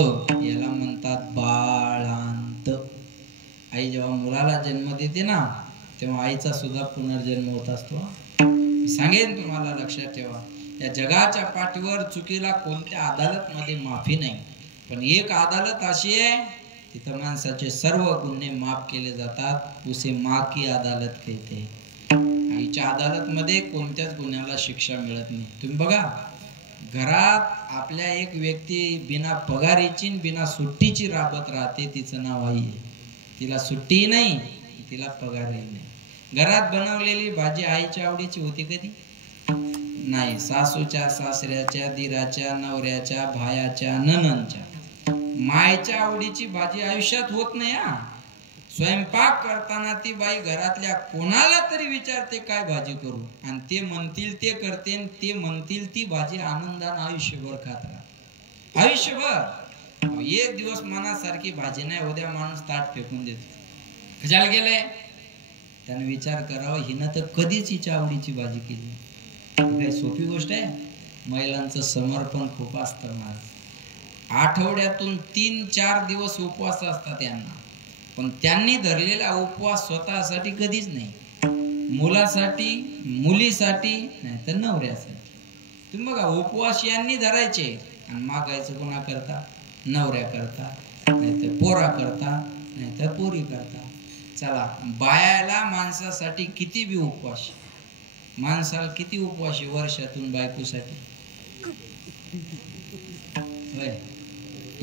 याला म्हणतात बाळांत. आई जेव्हा मुलाला जन्म देते ना तेव्हा आईचा सुद्धा पुनर्जन्म होत असतो. सांगेन तुम्हाला, लक्षात ठेवा, या जगाच्या पाठीवर चुकीला कोणत्या अदालतमध्ये माफी नाही, पण एक अदालत अशी आहे तिथं माणसाचे सर्व गुन्हे माफ केले जातात. उसे माँ की अदालत कहते हैं. आईच्या अदालतमध्ये कोणत्याच गुन्ह्याला शिक्षा मिळत नाही. तुम्ही बघा, घरात आपल्या एक व्यक्ती बिना पगारीची बिना सुट्टीची राबत राहते, तिचं नाव आई आहे. तिला सुट्टी नाही, तिला पगारही नाही. घरात बनवलेली भाजी आईच्या आवडीची होती कधी? नाही. सासूच्या, सासऱ्याच्या, दिराच्या, नवऱ्याच्या, भायाच्या, नणंदच्या, मायच्या आवडीची भाजी आयुष्यात होत नाही. हा, स्वयंपाक करताना ती बाई घरातल्या कोणाला तरी विचारते काय भाजी करू, आणि ते म्हणतील ते करते, ते म्हणतील ती भाजी आनंदानं आयुष्यभर खात राहते. आयुष्यभर. एक दिवस मनासारखी भाजी नाही, उद्या माणूस ताट फेकून देतो. कशाला गेलंय? त्याने विचार करावा, हिनं तर कधीच हिच्या आवडीची भाजी केली. काही सोपी गोष्ट आहे? महिलांचं समर्पण खूप असतं महाराज. आठवड्यातून 3-4 दिवस उपवास असतात यांना, पण त्यांनी धरलेला उपवास स्वतःसाठी कधीच नाही. मुलासाठी, मुलीसाठी, नाही तर नवऱ्यासाठी. तुम्ही बघा उपवास यांनी धरायचे आणि मागायचं कोणा करता? नवऱ्या करता, नाहीतर पोरा करता, नाहीतर पोरी करता. चला, बायाला माणसासाठी किती बी उपवास, माणसाला किती उपवासी वर्षातून बायकोसाठी?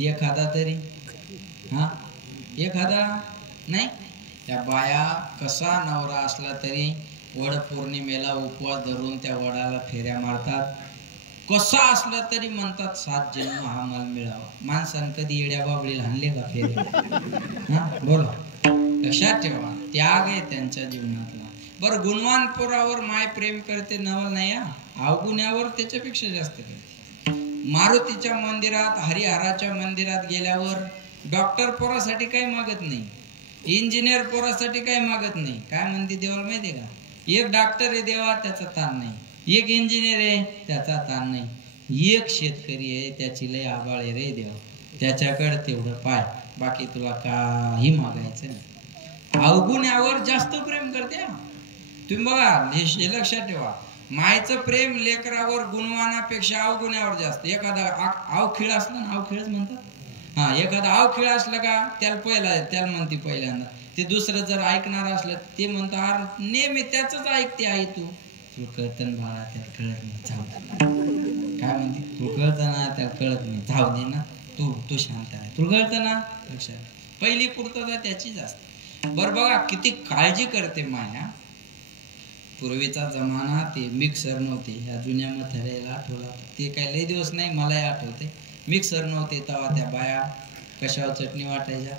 एखादा तरी, हा एखादा नाही. त्या बाया कसा नवरा असला तरी वड पौर्णिमेला उपवास धरून त्या वडाला फेऱ्या मारतात. कसा असला तरी म्हणतात 7 जन्म हा मला मिळावा. माणसानं कधी येड्या बाबळीला हाणले का फेरे? हा बोला, लक्षात ठेवा, त्याग आहे त्यांच्या जीवनातला. बरं, गुणवान पोरावर माय प्रेम करते नवल नाही, अवगुण्यावर त्याच्यापेक्षा जास्त करते. मारुतीच्या मंदिरात, हरिहराच्या मंदिरात गेल्यावर डॉक्टर पोरासाठी काही मागत नाही, इंजिनियर पोरासाठी काही मागत नाही. काय म्हणते देवाला माहितीये का? एक डॉक्टर आहे देवा, त्याचा ताण नाही. एक इंजिनियर आहे, त्याचा ताण नाही. एक शेतकरी आहे, त्याची लय आबाळ आहे रे देवा, त्याच्याकडे तेवढं पाय, बाकी तुला काही मागायचं नाही. अवगुण्यावर जास्त प्रेम करते. तुम्ही बघा, हे लक्षात ठेवा, मायचं प्रेम लेकरावर गुणवानापेक्षा अवगुण्यावर जास्त. एखादा अवखिळ असला ना, अवखिळच म्हणतात, हा, एखादा अवखिळ असलं का त्याला म्हणते पहिल्यांदा. ते दुसरं जर ऐकणार असलं ते म्हणतात नेहमी त्याच ऐकते आई, तू कळतं बाळा, त्याला कळत नाही, जाऊ. काय म्हणते? तू कळतं ना, त्याला कळत नाही, जाऊ दे ना, तू शांत आहे, तू कळतं ना. लक्षात, पहिली पूर्तता त्याचीच असते. बरं बघा किती काळजी करते माया. पूर्वीचा जमाना, ते मिक्सर नव्हते, ह्या जुन्या मथऱ्याला आठवला, ते काय लय दिवस नाही, मलाही आठवते. मिक्सर नव्हते तेव्हा त्या बाया कशावर चटणी वाटायच्या?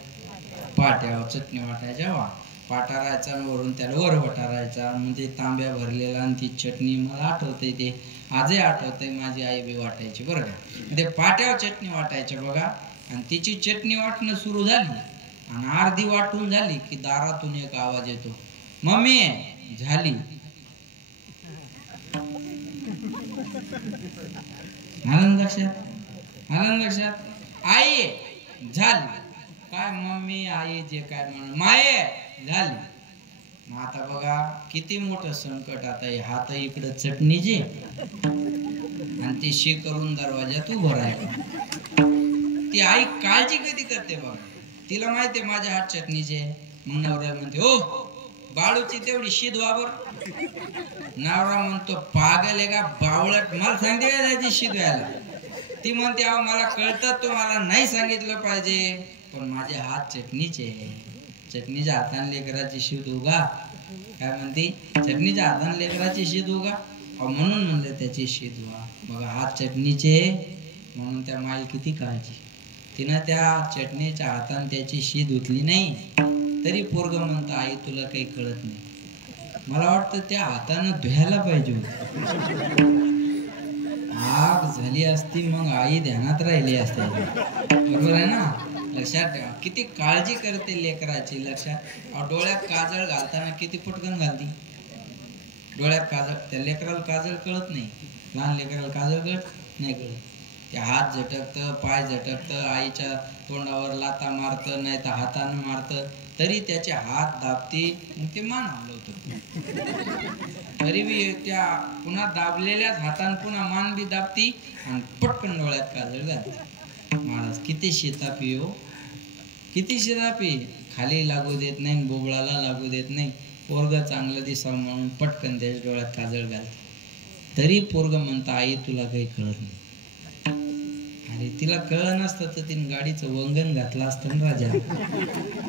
पाट्यावर चटणी वाटायच्या. वा, पाटा राहायचा, वरून त्याला वर वटारायचा, म्हणजे तांब्या भरलेला, आणि ती चटणी मला आठवते, ते आजही आठवतंय, माझी आई बी वाटायची बरं का. ते पाट्यावर चटणी वाटायच्या बघा. आणि तिची चटणी वाटणं सुरू झाली आणि अर्धी वाटून झाली की दारातून एक आवाज येतो, मम्मी झाली. आनंद लक्षात, आई झाली. काय मम्मी आई जे काय म्हण, माये झाली. मग आता बघा किती मोठं संकट. आता हे हात इकडं चटणीचे आणि ते शी करून दरवाजात उभं राहिलं. ती आई काळजी कधी करते बघा, तिला माहितीये माझ्या हात चटणीचे. मग नवरा म्हणते, हो बाळूची तेवढी शीद वापर. नवरा म्हणतो, पागल आहे का बावळट, मला सांगते का त्याची शीद व्हायला? ती म्हणते, अहो मला कळतं, तुम्हाला नाही सांगितलं पाहिजे, पण माझे हात चटणीचे, चटणीच्या हाताने लेकराची शीद उगा. काय म्हणते? चटणीच्या हाताने लेकराची शीद उगा. म्हणून म्हणले त्याची शीद उगा. बघा हात चटणीचे, म्हणून त्या माईल किती काळजी. तिनं त्या चटणीच्या हाताने त्याची शीद उठली नाही तरी पोरग म्हणतं, आई तुला काही कळत नाही. मला वाटतं त्या हातानं धुयाला पाहिजे होत. आग झाली असती मग आई ध्यानात राहिली असते, बरोबर आहे ना. लक्षात ठेवा किती काळजी करते लेकराची. लक्षात, डोळ्यात काजळ घालताना किती पटकन घालती. डोळ्यात काजळ, त्या लेकराला काजळ कळत नाही, लहान लेकराला काजळ कळत नाही, कळत. ते हात झटकतं, पाय झटकतं, आईच्या तोंडावर लाता मारतं, नाही तर हातानं मारतं, तरी त्याचे हात दाबते, मग ते मान हलवतं. तरी बी त्या पुन्हा दाबलेल्याच हातानं पुन्हा मान बी दाबती आणि पटकन डोळ्यात काजळ घालते. महाराज किती शेतापी हो, किती शेतापी. खाली लागू देत नाही, बोबळाला लागू देत नाही. पोरग चांगलं दिसावं म्हणून पटकन त्याच्या डोळ्यात काजळ घालते. तरी पोरग म्हणतं, आई तुला काही कळत नाही. अरे तिला कळलं नसतं तर तिने गाडीचं वंगण घातलं असतं ना राजा.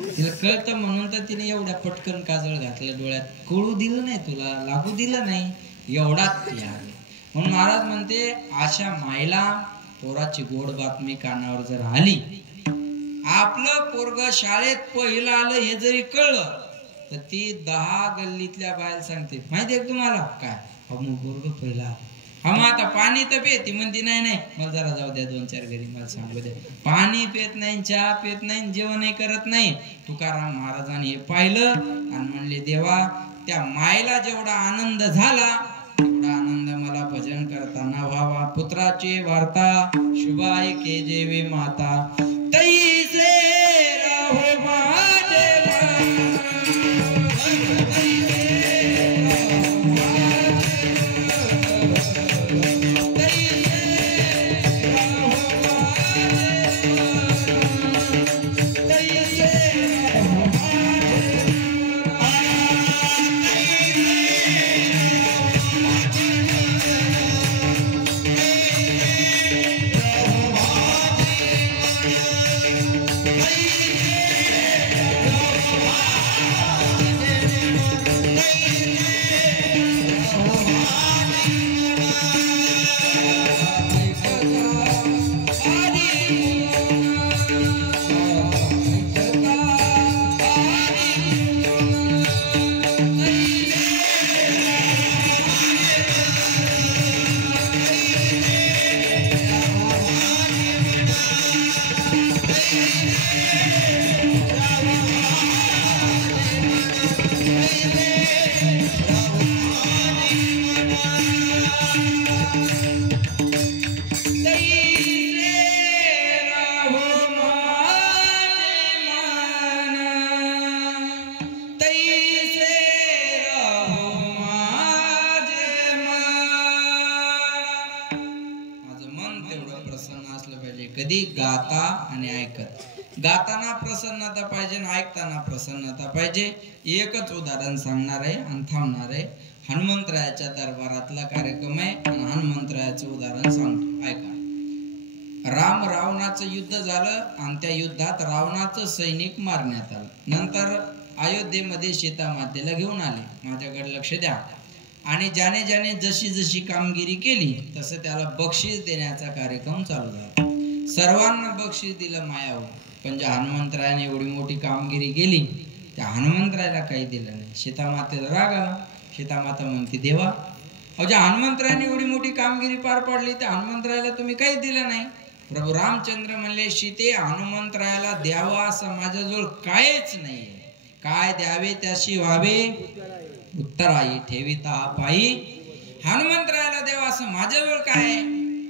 तिला कळतं म्हणून तर तिने एवढ्या पटकन काजळ घातलं डोळ्यात. कळू दिलं नाही, तुला लागू दिलं नाही, एवढाच त्याग. म्हणून महाराज म्हणते, अशा मायला पोराची गोड बातमी कानावर जर आली, आपलं पोरग शाळेत पहिलं आलं हे जरी कळलं तर ती 10 गल्लीतल्या बायला सांगते, माहितीये का तुम्हाला काय, मग पोरग पहिला आलं. हा मग आता पाणी तर पेत. ती म्हणते, नाही नाही मला जरा जाऊ द्या 2-4 घरी, मला सांगू द्या. पाणी पेत नाही, चहा पेत नाही, जेवणही करत नाही. तुकाराम महाराजांनी हे पाहिलं आणि म्हणले, देवा त्या मायला जेवढा आनंद झाला तेवढा आनंद मला भजन करताना व्हावा. पुत्राची वार्ता शुभाई के जेवे माता, तैसे राहो माझे मन तेवढं प्रसन्न असलं पाहिजे. कधी गाता आणि ऐकत. गाताना प्रसन्नता पाहिजे आणि ऐकताना प्रसन्नता पाहिजे. एकच उदाहरण सांगणार आहे आणि थांबणार आहे. हनुमंतरायाच्या दरबारातला कार्यक्रम आहे आणि हनुमंतरायाचं उदाहरण सांगतो, ऐका. राम रावणाचं युद्ध झालं आणि त्या युद्धात रावणाचं सैनिक मारण्यात आलं. नंतर अयोध्येमध्ये सीता मातेला घेऊन आले. माझ्याकडे लक्ष द्या. आणि ज्याने ज्याने जशी जशी कामगिरी केली तसं त्याला बक्षीस देण्याचा कार्यक्रम चालू झाला. सर्वांना बक्षीस दिलं मायावर. पण ज्या हनुमंतरायाने एवढी मोठी कामगिरी केली त्या हनुमंतरायाला काही दिलं नाही. सीता मातेला राग आला. सीता माता म्हणते, देवा, ज्या हनुमंतरायाने एवढी मोठी कामगिरी पार पाडली त्या हनुमंतरायाला तुम्ही काही दिलं नाही. प्रभू रामचंद्र म्हणले, सीते, हनुमंतरायाला द्यावा असं माझ्याजवळ कायच नाहीये. काय द्यावे त्याशी व्हावे उत्तराई ठेविता पायी. हनुमंतरायाला द्यावा असं माझ्याजवळ काय.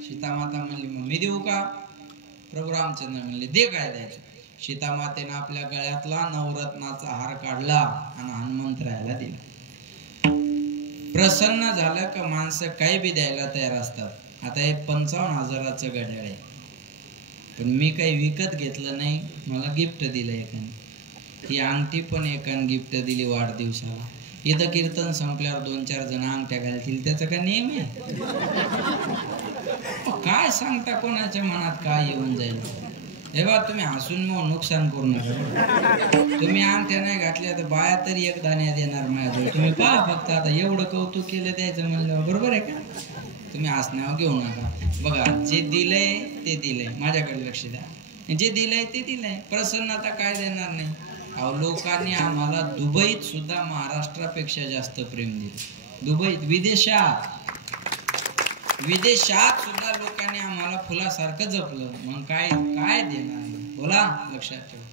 सीता माता म्हणली, मग मी देऊ का. प्रभू रामचंद्र म्हणले, दे, काय द्यायचं. सीता मातेनं आपल्या गळ्यातला नवरत्नाचा हार काढला आणि हनुमंतरायाला दिला. प्रसन्न झालं का माणसं काही बी द्यायला तयार असतात. आता हे 55,000चं घड्याळ आहे, पण मी काही विकत घेतलं नाही, मला गिफ्ट दिलं एकाने. ही अंगठी पण एकाने गिफ्ट दिली वाढदिवसाला. इथं कीर्तन संपल्यावर 2-4 जण अंगठ्या घालतील, त्याचा काय नियम आहे. काय सांगता, कोणाच्या मनात काय येऊन जाईल. हे बा, तुम्ही हसून मग नुकसान करू नका. तुम्ही अंगठ्या नाही घातल्या तर बाया तरी एक दाण्या देणार माझ्याजवळ. तुम्ही पहा फक्त. आता एवढं कौतुक केलं द्यायचं म्हणलं, बरोबर आहे का. तुम्ही हसण्यावर घेऊ नका. बघा, जे दिलंय ते दिलंय. माझ्याकडे लक्ष द्या. जे दिलंय ते दिलंय. प्रसन्नता काय देणार नाही. अहो, लोकांनी आम्हाला दुबईत सुद्धा महाराष्ट्रापेक्षा जास्त प्रेम दिलं. दुबईत, विदेशात सुद्धा लोकांनी आम्हाला फुलासारखं जपलं. मग काय काय देणार नाही. बोला, लक्षात ठेवा.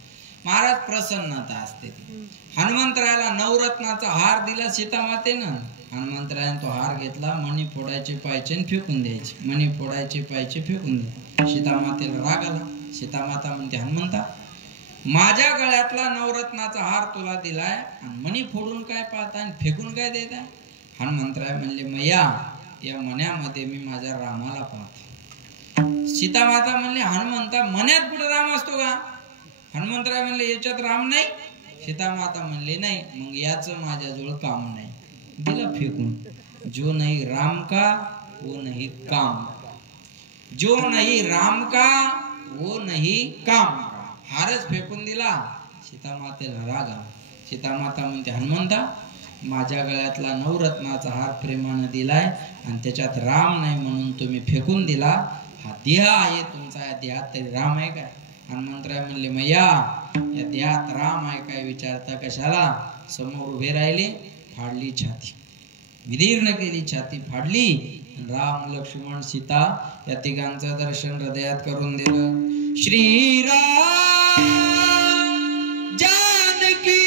महाराज, प्रसन्नता असते ती. हनुमंतरायाला नवरत्नाचा हार दिला सीता मातेनं. हनुमंतरायाने तो हार घेतला. मणी फोडायचे पाहिजे फेकून द्यायचे. मणी फोडायचे पाहिजे फेकून द्यायचे. सीता मातेला राग आला. सीता माता म्हणते, हनुमंता, माझ्या गळ्यातला नवरत्नाचा हार तुला दिलाय आणि मणी फोडून काय पाहता आणि फेकून काय देताय. हनुमंतराय म्हणले, मैया, या मण्यामध्ये मी माझ्या रामाला पाहतो. सीता माता म्हणले, हनुमंता, मण्यात कुठे राम असतो का. हनुमंतराय म्हणले, याच्यात राम नाही. सीता माता म्हणले, नाही, मग याचं माझ्याजवळ काम नाही. दिला फेकून. जो नहीं राम का वो नहीं काम. जो नहीं राम का वो नहीं काम. हारच फेकून दिला. सीता मातेला राग आला. सीता माता म्हणते, हनुमंता, माझ्या गळ्यातला नवरत्नाचा हार प्रेमानं दिलाय आणि त्याच्यात राम नाही म्हणून तुम्ही फेकून दिला. हा देह आहे तुमचा, या देहात तरी राम आहे काय. हनुमंतराय म्हणले, मैया, या देहात राम आहे काय विचारता कशाला. समोर उभे राहिले. फाडली छाती, विदीर्ण केली छाती, फाडली. राम, लक्ष्मण, सीता या तिघांचं दर्शन हृदयात करून दिलं. श्रीराम जानकी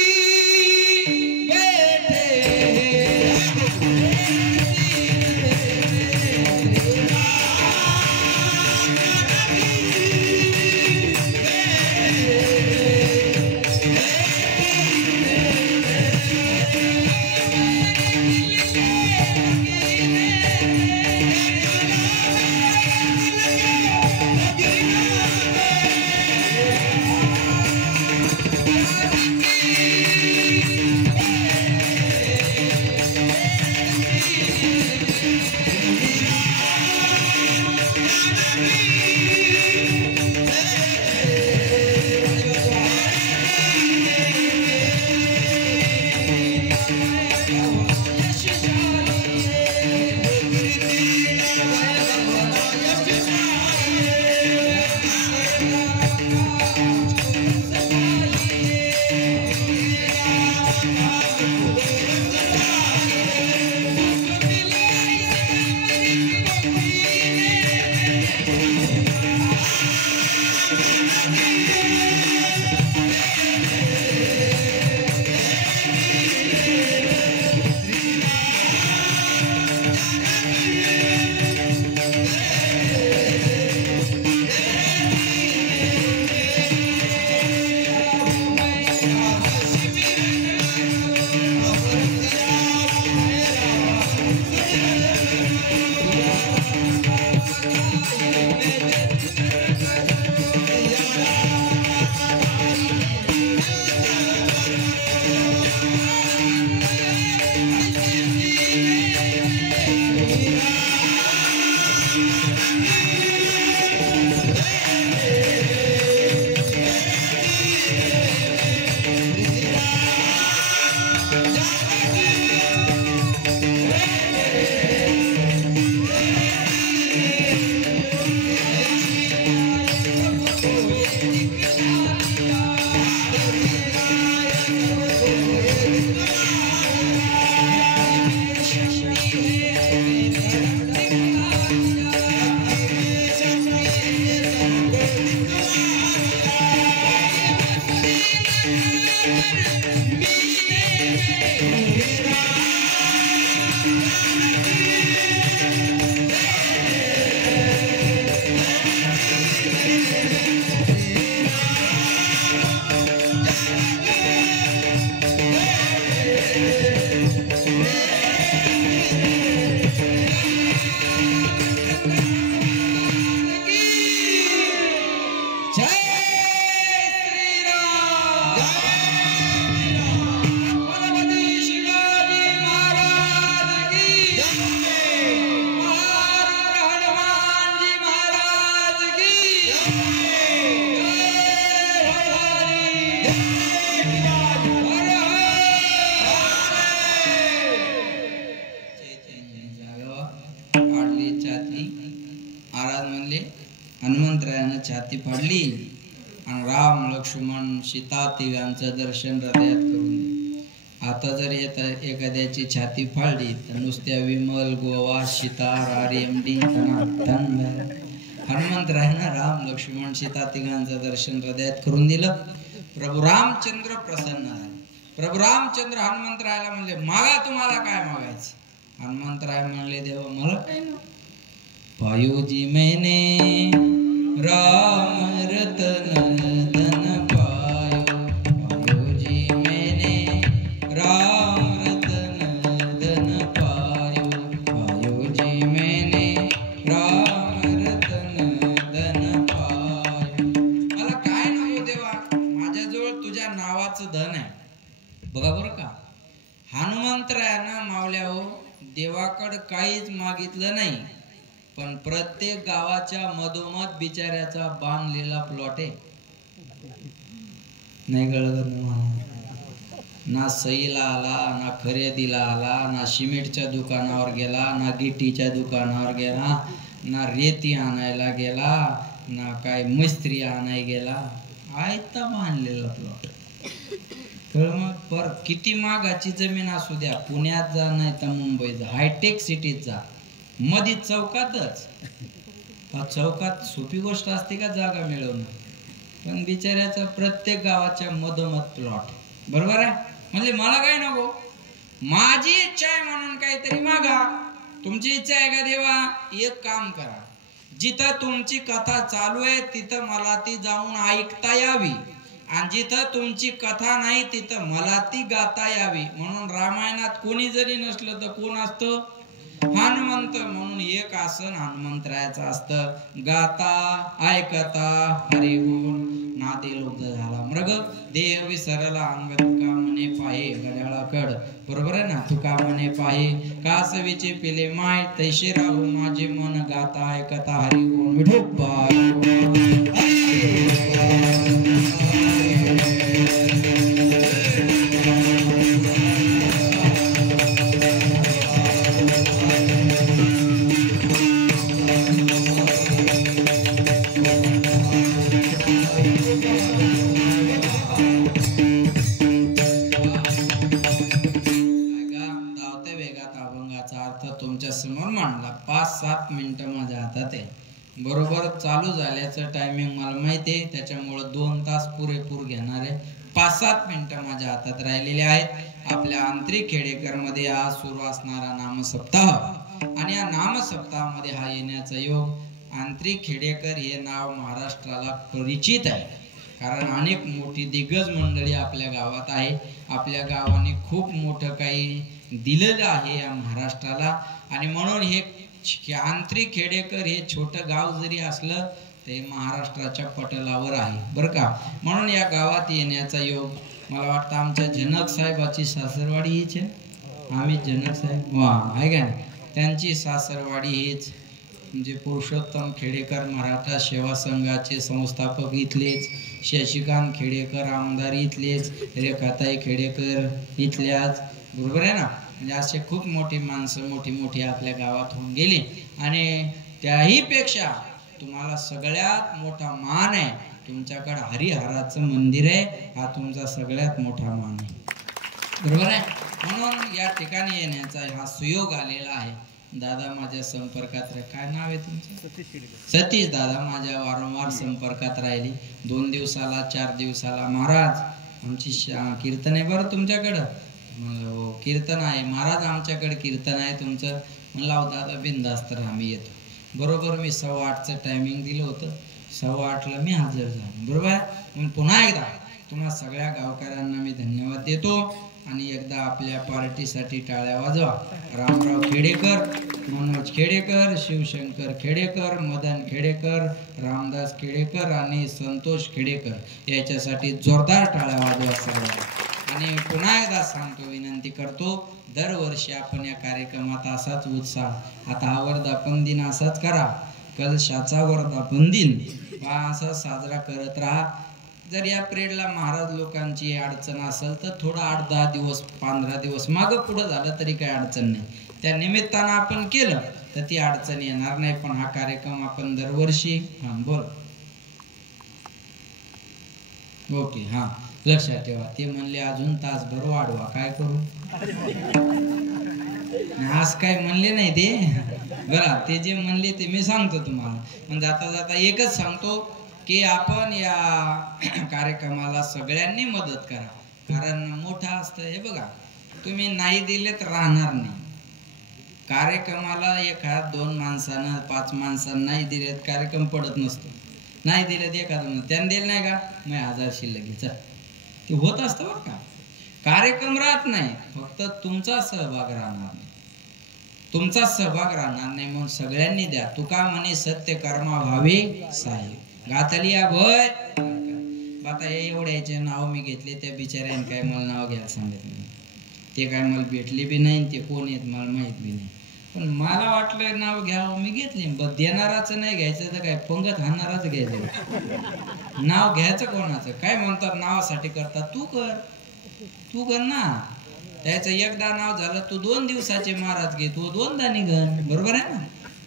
हनुमंतरायानं छाती फाडली आणि राम लक्ष्मण सीता तिघांचं दर्शन हृदयात करून दिलं. आता जर एखाद्याची छाती फाडली तर नुसत्या विमल गोवा सीता RMD हनुमंतरायानं राम लक्ष्मण सीता तिघांचं दर्शन हृदयात करून दिलं. प्रभू रामचंद्र प्रसन्न झाले. प्रभू रामचंद्र हनुमंतरायाला म्हणले मागा तुम्हाला काय मागायचं. हनुमंतराय म्हणले देवा मला काय ना पायोजी मैंने राम रतन धन पायो पायोजी मैंने राम रतन धन पायो पायोजी मैंने राम रतन धन पायो. मला काय नको देवा माझ्याजवळ तुझ्या नावाचं धन आहे. बघा बरं का हनुमंतरायानं मावल्या हो देवाकडे काहीच मागितलं नाही पण प्रत्येक गावाच्या मधोमध बिचाऱ्याचा बांधलेला प्लॉट आहे. नाही कळलं ना सईला आला ना खरेदीला आला ना सिमेंटच्या दुकानावर गेला ना गिट्टीच्या दुकानावर गेला ना रेती आणायला गेला ना काय मिस्त्री आणाय गेला. आयता बांधलेला प्लॉट. मग पर किती मागाची जमीन असू द्या पुण्यात जा नाही तर मुंबईत जा हायटेक सिटीत जा मध्ये चौकातच. चौकात सोपी गोष्ट असते का जागा मिळवणं. पण बिचाऱ्याचा प्रत्येक गावाच्या मधोमध प्लॉट. बरोबर आहे. म्हणजे मला काय नको माझी इच्छा आहे म्हणून काहीतरी मागा. तुमची इच्छा आहे का देवा एक काम करा जिथं तुमची कथा चालू आहे तिथं मला ती जाऊन ऐकता यावी आणि जिथं तुमची कथा नाही तिथं मला ती गाता यावी. म्हणून रामायणात कोणी जरी नसलं तर कोण असतं हनुमंत. म्हणून एक आसन हनुमंतरायाचं असतं गाता ऐकता हरिगुण नादे लोक झाला मृग देह विसरला अंग तुका म्हणे पाहे गडाळाकड. बरोबर आहे ना. तुका म्हणे पाहे कासवीचे पिले माय तैसे राहू माझे मन गाता ऐकता हरिगुण विठोबा. समोर मांडला 5-7 मिनिटं माझ्या हातात आहे. बरोबर चालू झाल्याचं टायमिंग मला माहिती आहे त्याच्यामुळे 2 तास पुरेपूर घेणार आहे. 5-7 मिनिटं माझ्या हातात राहिलेले आहेत. आपल्या आंतरिक खेडेकर मध्ये आज सुरू असणारा नामसप्ताह आणि या नामसप्ताहामध्ये हा येण्याचा योग. आंतरिक खेडेकर हे नाव महाराष्ट्राला परिचित आहे कारण अनेक मोठी दिग्गज मंडळी आपल्या गावात आहे. आपल्या गावाने खूप मोठं काही दिलेलं आहे या महाराष्ट्राला आणि म्हणून हे आंतरिक खेडेकर हे छोटं गाव जरी असलं ते महाराष्ट्राच्या पटलावर आहे बरं का. म्हणून या गावात येण्याचा योग मला वाटतं आमच्या जनक साहेबाची सासरवाडी हीच आहे. आम्ही जनक साहेब वा आहे का नाही, त्यांची सासरवाडी हीच. म्हणजे पुरुषोत्तम खेडेकर मराठा सेवा संघाचे संस्थापक इथलेच, शशिकांत खेडेकर आमदार इथलेच, रेखाताई खेडेकर इथल्याच, बरोबर आहे ना. म्हणजे असे खूप मोठी माणसं मोठी मोठी आपल्या गावात होऊन गेली. आणि त्याही पेक्षा तुम्हाला सगळ्यात मोठा मान आहे, तुमच्याकडे हरिहराचं मंदिर आहे, हा तुमचा सगळ्यात मोठा मान आहे, बरोबर आहे. म्हणून या ठिकाणी येण्याचा हा सुयोग आलेला आहे. दादा माझ्या संपर्कात राहिले. काय नाव आहे तुमचं? सतीश दादा माझ्या वारंवार संपर्कात राहिली. 2 दिवसाला 4 दिवसाला महाराज आमची कीर्तन आहे बरं तुमच्याकडं. हो कीर्तन आहे महाराज, आमच्याकडे कीर्तन आहे तुमचं. म्हणलं दादा बिनधास्त राहा आम्ही येतो. बरोबर मी 8:15चं टायमिंग दिलं होतं, 8:15ला मी हजर झालो, बरोबर आहे. मग पुन्हा एकदा तुम्हा सगळ्या गावकऱ्यांना मी धन्यवाद देतो. आणि एकदा आपल्या पार्टीसाठी टाळ्या वाजवा. रामराव खेडेकर, मनोज खेडेकर, शिवशंकर खेडेकर, मदन खेडेकर, रामदास खेडेकर आणि संतोष खेडेकर याच्यासाठी जोरदार टाळ्या वाजवा सर्व. आणि पुन्हा एकदा सांगतो, विनंती करतो, दरवर्षी आपण या कार्यक्रमात असाच उत्साह, आता हा वर्धापन दिन असाच करा, कलशाचा वर्धापन दिन असा साजरा करत राहा. जर या पिरियडला महाराज लोकांची अडचण असेल तर थोडा 8-10 दिवस 15 दिवस मागं पुढं झालं तरी काही अडचण नाही. त्या निमित्तानं आपण केलं तर ती अडचण येणार नाही. पण हा कार्यक्रम आपण दरवर्षी बोल ओके हा लक्षात ठेवा. ते म्हणले अजून तासभर वाढवा, काय करू आज काय म्हणले नाही ते बरं. ते जे म्हणले ते मी सांगतो तुम्हाला. पण जाता जाता एकच सांगतो की आपण या कार्यक्रमाला सगळ्यांनी मदत करा. कारण मोठा असतं हे बघा, तुम्ही नाही दिले तर राहणार नाही. कार्यक्रमाला 1-2 माणसानं 5 माणसांना नाही दिलेत कार्यक्रम पडत नसतो. नाही दिलेत एखादं त्यानं दिलं नाही का मग 1000 शिल्लक घ्यायचा ते होत असतं बरं का. कार्यक्रम राहत नाही, फक्त तुमचा सहभाग राहणार नाही, तुमचा सहभाग राहणार नाही. म्हणून सगळ्यांनी द्या. तुका म्हणे सत्य कर्मा व्हावे साहेब गातली भय. आता एवढ्याचे नाव मी घेतले, त्या बिचाऱ्याने काय मला नाव घ्यायला सांगितलं, ते काय मला भेटले बी नाही, ते कोण आहेत मला माहित बी नाही. पण मला वाटलं नाव घ्यावं, मी घेतले. बस देणाराचं नाही घ्यायचं तर काय पंगत हाणणाराच घ्यायचं. नाव घ्यायचं कोणाचं? काय म्हणतात नावासाठी करतात, तू कर ना. त्याचं एकदा नाव झालं, तू 2 दिवसाचे महाराज घे, तू 2दा निघन, बरोबर आहे ना.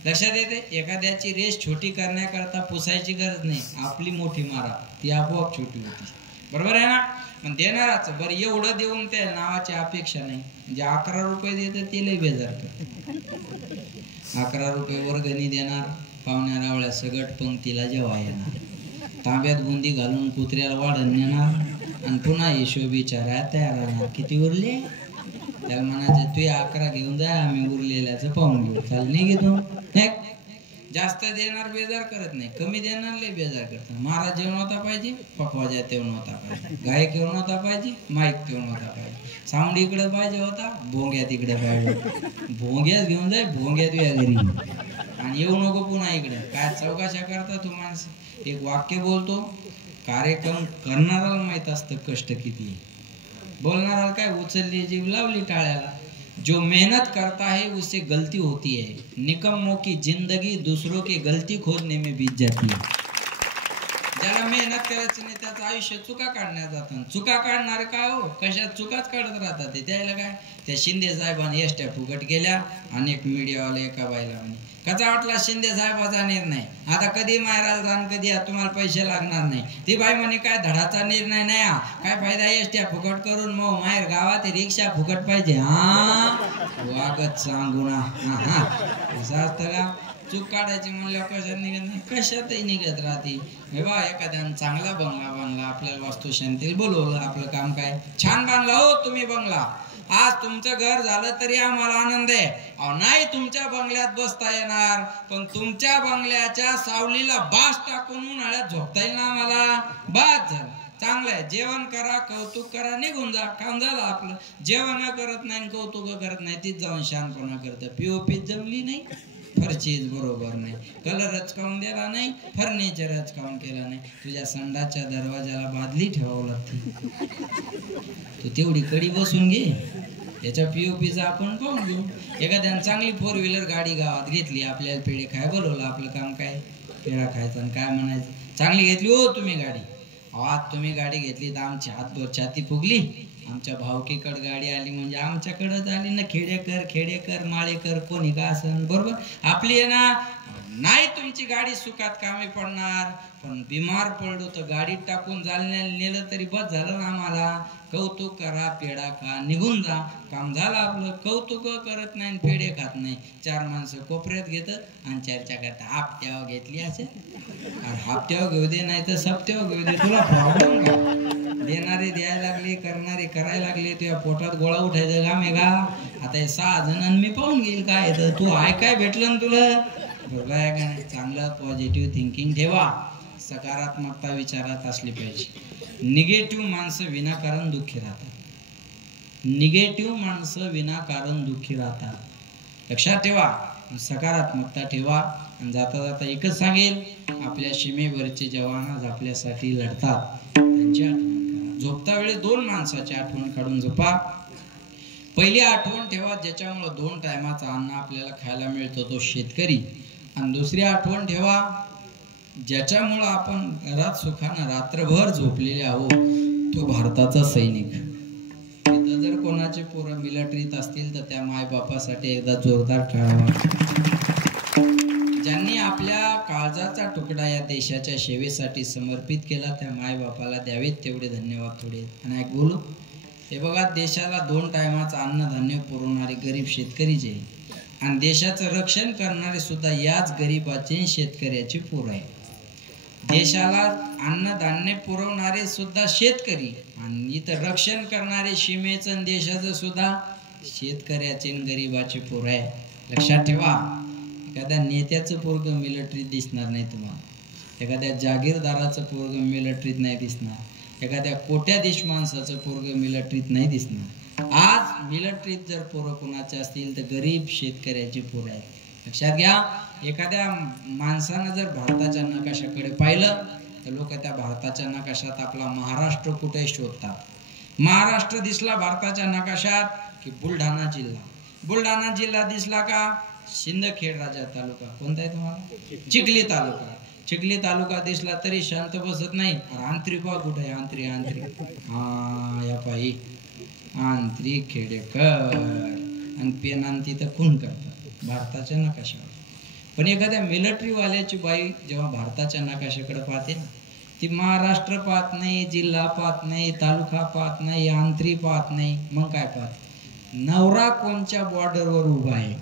लक्षात येते. एखाद्याची रेस छोटी करण्याकरता पुसायची गरज नाही, आपली मोठी मारा, ती आपोआप छोटी होती, बरोबर आहे ना. पण देणाराच बरं एवढं देऊन त्या नावाची अपेक्षा नाही. म्हणजे 11 रुपये देते ते लय बेजार कर. 11 रुपये वर्गणी देणार, पाहुण्या रावळ्या सगट पंक्तीला जेव्हा येणार, तांब्यात बुंदी घालून कुत्र्याला वाढण नेणार आणि पुन्हा हिशोब विचारायला तयार राहणार. किती उरले? त्याला म्हणायचं तू 11 घेऊन जा, आम्ही उरलेल्याचं पाहून घेऊ. चाल नाही घेतो. जास्त देणार बेजार करत नाही, कमी देणार लय बेजार करतात. महाराज जेवण होता पाहिजे, पकवाजा तेवण होता पाहिजे, गायक घेऊन होता पाहिजे, माईक घेऊन होता पाहिजे, साऊंड इकडे पाहिजे होता, भोंग्यात इकडे पाहिजे. भोंग्यात घेऊन जाय, भोंग्यात या घरी आणि येऊ नको पुन्हा इकडे. काय चौकशा करता तू माणसं. एक वाक्य बोलतो, कार्यक्रम करणाऱ्याला माहित असतं कष्ट किती, बोलणारा काय उचलली जीव लावली टाळ्याला. जो मेहनत करता है उससे गलती होती है, निकम्मों की जिंदगी दूसरों की गलती खोजने में बीत जाती है. ज्याला मेहनत करायची नाही त्याचं आयुष्य चुका काढण्यात जातं. चुका काढणारे काय हो, कशात चुकाच काढत राहतात ते. त्याला काय, त्या शिंदे साहेबांनी एसट्या फुकट गेल्या. अनेक मीडियावाले एका बाईला म्हणे कसा वाटला शिंदे साहेबाचा निर्णय, आता कधी मारायला जाण, कधी तुम्हाला पैसे लागणार नाही. ती बाई म्हणे काय धडाचा निर्णय नाही हा, काय फायदा एसट्या फुकट करून, मग माहेर गावात रिक्षा फुकट पाहिजे. हा वागत सांगू ना, हा असं असतं का. चूक काढायची म्हणल्यावर कशात निघत नाही, कशातही निघत राहते. हे बा एखाद्यानं चांगला बंगला बांधला, आपल्याला वास्तुशांतीला बोलवलं, आपलं काम काय छान बांधला हो तुम्ही बंगला, आज तुमचं घर झालं तरी आम्हाला आनंद आहे. अहो नाही तुमच्या बंगल्यात बसता येणार, पण तुमच्या बंगल्याच्या सावलीला बास टाकून उन्हाळ्यात झोपता येईल ना आम्हाला. बास झालं, चांगलं आहे. जेवण करा, कौतुक करा, निघून जा, काम झालं आपलं. जेवण करत नाही, कौतुक करत नाही, तीच जाऊन शानपणा करतं. पीओपी जमली नाही, फरचीच बरोबर नाही, कलरच काऊन दिला नाही, फर्निचरच काऊन केला नाही, तुझ्या संडाच्या दरवाजाला बादली ठेवावं लागते, तू तेवढी कडी बसून घे, त्याच्या पीओपीचा आपण पाहून घेऊ. एखाद्यानं चांगली 4 व्हीलर गाडी गावात घेतली, आपल्याला पेढे खाय बोलवलं, आपलं काम काय पेढा खायचा आणि काय म्हणायचं, चांगली घेतली हो तुम्ही गाडी, आज तुम्ही गाडी घेतली तर आमची हातभर छाती फुगली, आमच्या भावकीकडे गाडी आली म्हणजे आमच्याकडे आली ना, खेडेकर माळेकर कोणी का असं, बरोबर आपली आहे ना. नाही तुमची गाडी सुखात कामी पडणार, पण बिमार पडलो तर गाडीत टाकून जालन्याला नेलं तरी बस झालं ना आम्हाला. कौतुक करा, पेढा खा, निघून जा, काम झालं आपलं. कौतुक करत नाही, पेढे खात नाही, 4 माणसं कोपऱ्यात घेतात आणि चर्चा करतात, हापत्यावर घेतली असेल, हापत्यावर घेऊ दे नाही तर सप्त्यावर घेऊ दे, तुला प्रॉब्लेम का? देणारे द्यायला लागले, करणारे करायला लागले, तुझ्या पोटात गोळा उठायचं काम आहे का? आता हे 6 जण मी पाहून घेईल काय, तर तू काय भेटलं ना तुला, बरोबर आहे का नाही? चांगलं पॉझिटिव्ह थिंकिंग ठेवा, सकारात्मकता विचारात असली पाहिजे. निगेटिव्ह माणसं विनाकारण दुःखी राहतात, निगेटिव्ह माणसं विनाकारण दुःखी राहतात. लक्षात ठेवा, सकारात्मकता ठेवा. आणि जाता जाता एकच सांगेल, आपल्या सीमेवरचे जवान आपल्यासाठी लढतात, त्यांची आठवण करा. झोपता वेळी 2 माणसाची आठवण काढून झोपा. पहिली आठवण ठेवा, ज्याच्यामुळे 2 टायमाचं अन्न आपल्याला खायला मिळतं, तो शेतकरी. आणि दुसरी आठवण ठेवा, ज्याच्यामुळं आपण घरात सुखानं रात्रभर झोपलेले आहोत, तो भारताचा सैनिक. इथं जर कोणाचे पोरं मिलिटरीत असतील तर त्या मायबापासाठी एकदा जोरदार टाळावा. ज्यांनी आपल्या काळजाचा तुकडा या देशाच्या सेवेसाठी समर्पित केला, त्या मायबापाला द्यावेत तेवढे धन्यवाद थोडे. आणि एक बोलू, हे बघा, देशाला 2 टायमाचं अन्नधान्य पुरवणारे गरीब शेतकरी जे, आणि देशाचं रक्षण करणारे सुद्धा याच गरीबाचे शेतकऱ्याचे पोर आहे. देशाला अन्नधान्य पुरवणारे सुद्धा शेतकरी, आणि इथं रक्षण करणारे सीमेचं देशाचं सुद्धा शेतकऱ्याचे गरीबाचे पोर आहे. लक्षात ठेवा, एखाद्या नेत्याचं पोरग मिलिटरीत दिसणार नाही तुम्हाला, एखाद्या जागीरदाराचं पोरग मिलिटरीत नाही दिसणार, एखाद्या कोट्याधीश माणसाचं पोरग मिलिटरीत नाही दिसणार. आज मिलिटरीत जर पोरं कोणाचे असतील तर गरीब शेतकऱ्याची पोरं आहेत. लक्षात घ्या, एखाद्या माणसानं जर भारताच्या नकाशाकडे पाहिलं तर लोक त्या भारताच्या नकाशात आपला महाराष्ट्र कुठे शोधतात. महाराष्ट्र दिसला भारताच्या नकाशात की बुलढाणा जिल्हा, बुलढाणा जिल्हा दिसला का सिंदखेड राजा तालुका, कोणता आहे तुम्हाला, चिखली तालुका, चिखली तालुका दिसला तरी शांत बसत नाही. आंतरिक कुठे आहे, आंतरिक हा या पायी आंतरिक खेडेकर आणि पेनान तिथं खून करतात भारताच्या नकाशावर. पण एखाद्या मिलिटरीवाल्याची बाई जेव्हा भारताच्या नकाशाकडे पाहते ना, ती महाराष्ट्र पाहत नाही, जिल्हा पाहत नाही, तालुका पाहत नाही, आंतरी पाहत नाही, मग काय पाहत, नवरा कोणच्या बॉर्डरवर उभा आहे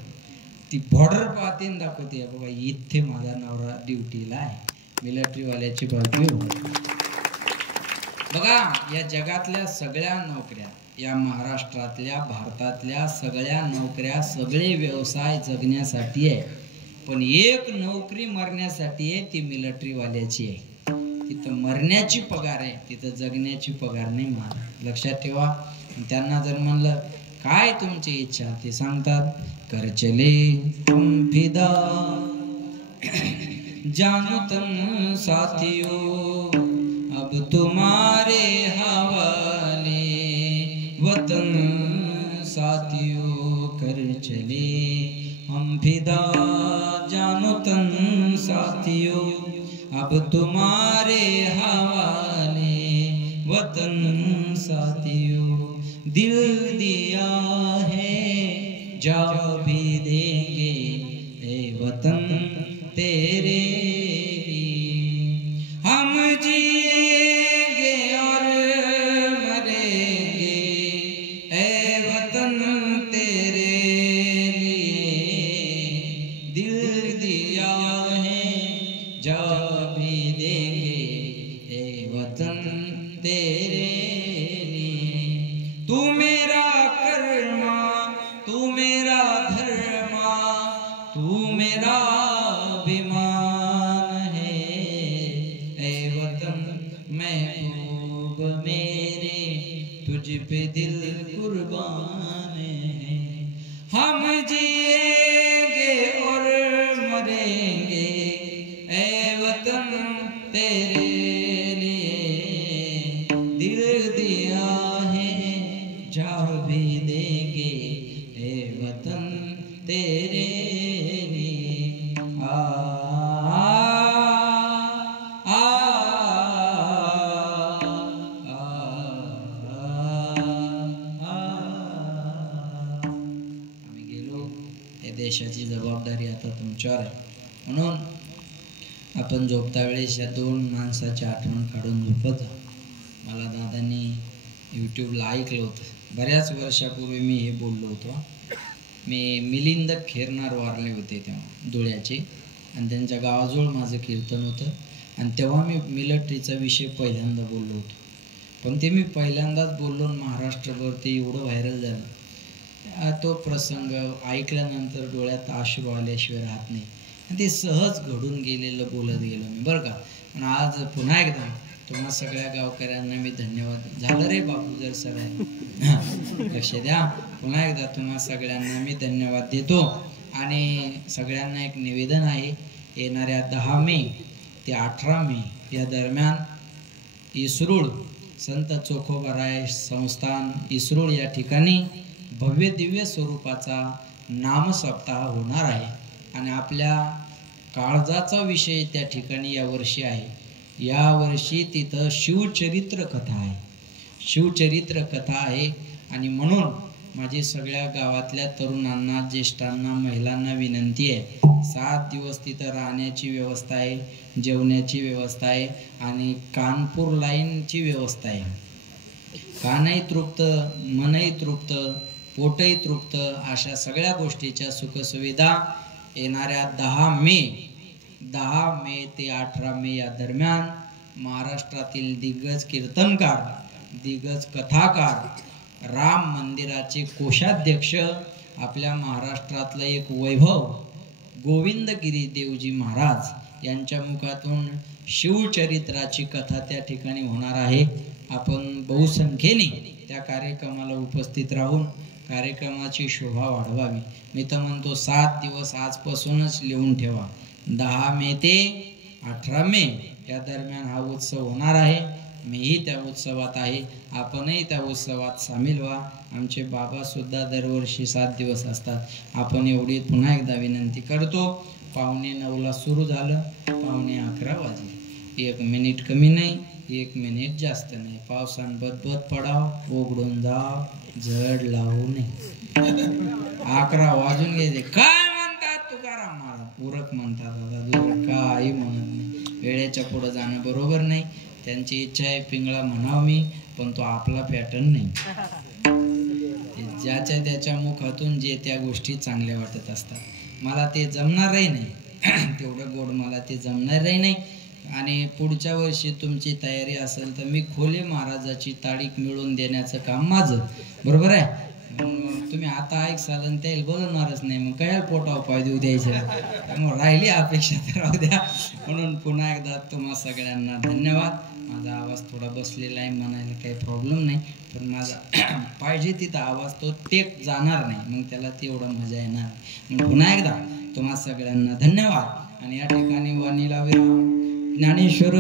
ती बॉर्डर पाहते आणि दाखवते, बाबा इथे माझा नवरा ड्युटीला आहे. मिलिटरीवाल्याची बाजू बघा, या जगातल्या सगळ्या नोकऱ्या, या महाराष्ट्रातल्या भारतातल्या सगळ्या नोकऱ्या, सगळे व्यवसाय जगण्यासाठी आहे, पण एक नोकरी मरण्यासाठी आहे, ती मिलिटरीवाल्याची आहे. तिथं मरण्याची पगार आहे, तिथं जगण्याची पगार नाही महाराज. लक्षात ठेवा. त्यांना जर म्हणलं काय तुमची इच्छा, ते सांगतात कर चले हम फिदा जानो तन साथियों अब तुम्हारे हवाले वतन साथियों कर चले हम फिदा जानो तन साथियों अब तुम्हारे हवाले वतन साथियों दिल दिया है जा भी देंगे ए वतन तेरे हम जिएंगे और मरेंगे ए वतन तेरे लिए दिल दिया है जा भी देंगे ए वतन तेरे लिए। तू मेरा कर्मा, तू मेरा धर्मा, तू मेरा अभिमान है ऐ वतन महबूब मेरे तुझ पे दिल कुर्बान है। हम जिएंगे और तेरे लिए दिल दिया है, जान भी देंगे ए वतन तेरे लिए। आ आ आम्ही गेलो, या देशाची जबाबदारी आता तुमच्यावर आहे. म्हणून आपण झोपता वेळेस या दोन माणसाची आठवण काढून झोपत जा. मला दादांनी यूट्यूबला ऐकलं होतं, बऱ्याच वर्षापूर्वी मी हे बोललो होतो. मी मिलिंद खेरनार वारले होते तेव्हा धुळ्याचे, आणि त्यांच्या गावाजवळ माझं कीर्तन होतं, आणि तेव्हा मी मिलिटरीचा विषय पहिल्यांदा बोललो होतो. पण ते मी पहिल्यांदाच बोललो, महाराष्ट्रभर ते एवढं व्हायरल झालं. तो प्रसंग ऐकल्यानंतर डोळ्यात अश्रू आल्याशिवाय राहत नाही, आणि ते सहज घडून गेलेलं बोलत गेलो मी, बरं का. पण आज पुन्हा एकदा तुम्हा सगळ्या गावकऱ्यांना मी धन्यवाद. झालं रे बापू जर सगळ्या लक्ष द्या. पुन्हा एकदा तुम्हा सगळ्यांना मी धन्यवाद देतो. आणि सगळ्यांना एक निवेदन आहे, येणाऱ्या 10 मे ते 18 मे या दरम्यान इसरूळ संत चोखोबाराय संस्थान इसरूळ या ठिकाणी भव्य दिव्य स्वरूपाचा नामसप्ताह होणार आहे. आणि आपल्या काळजाचा विषय त्या ठिकाणी यावर्षी आहे. यावर्षी तिथं शिवचरित्र कथा आहे, शिवचरित्र कथा आहे. आणि म्हणून माझी सगळ्या गावातल्या तरुणांना, ज्येष्ठांना, महिलांना विनंती आहे, 7 दिवस तिथं राहण्याची व्यवस्था आहे, जेवण्याची व्यवस्था आहे, आणि कानपूर लाईनची व्यवस्था आहे. कानही तृप्त, मनही तृप्त, पोटही तृप्त, अशा सगळ्या गोष्टीच्या सुखसुविधा येणाऱ्या 10 मे ते 18 मे या दरम्यान महाराष्ट्रातील दिग्गज कीर्तनकार, दिग्गज कथाकार, राम मंदिराचे कोषाध्यक्ष, आपल्या महाराष्ट्रातलं एक वैभव गोविंदगिरी देवजी महाराज यांच्या मुखातून शिवचरित्राची कथा त्या ठिकाणी होणार आहे. आपण बहुसंख्येने त्या कार्यक्रमाला उपस्थित राहून कार्यक्रमाची शोभा वाढवावी. मी तर म्हणतो 7 दिवस आजपासूनच लिहून ठेवा. 10 मे ते 18 मे या दरम्यान हा उत्सव होणार आहे. मीही त्या उत्सवात आहे, आपणही त्या उत्सवात सामील व्हा. आमचे बाबा सुद्धा दरवर्षी 7 दिवस असतात. आपण एवढी पुन्हा एकदा विनंती करतो. 8:45 सुरू झालं, 11:15 वाजले. 1 मिनिट कमी नाही, 1 मिनिट जास्त नाही. पावसान बदबद पडाव, उघडून जाव, जड लावू नये. 11 वाजून गेले. काय म्हणतात तुकाराम महाराज? उरक म्हणतात आता, काही म्हणत नाही. वेळेच्या पुढे जाणं बरोबर नाही. त्यांची इच्छा आहे पिंगळा म्हणाव मी, पण तो आपला पॅटर्न नाही. ज्याच्या त्याच्या मुखातून जे त्या गोष्टी चांगल्या वाटत असतात. मला ते जमणारही नाही, तेवढं गोड मला ते जमणारही नाही. आणि पुढच्या वर्षी तुमची तयारी असेल तर मी खोले महाराजाची तारीख मिळवून देण्याचं काम माझं, बरोबर आहे. तुम्ही आता ऐकसाल आणि त्याला बोलवणारच नाही, मग काय पोटाव पाय देऊ द्यायचे. त्यामुळे राहिली अपेक्षा तर राहू द्या. म्हणून पुन्हा एकदा तुम्हा सगळ्यांना धन्यवाद. माझा आवाज थोडा बसलेला आहे, म्हणायला काही प्रॉब्लेम नाही, पण माझा पाहिजे तिथं आवाज तो टेक जाणार नाही, मग त्याला तेवढा मजा येणार. मग पुन्हा एकदा तुम्हा सगळ्यांना धन्यवाद. आणि या ठिकाणी वाणीला विराम. ज्ञानेश्वर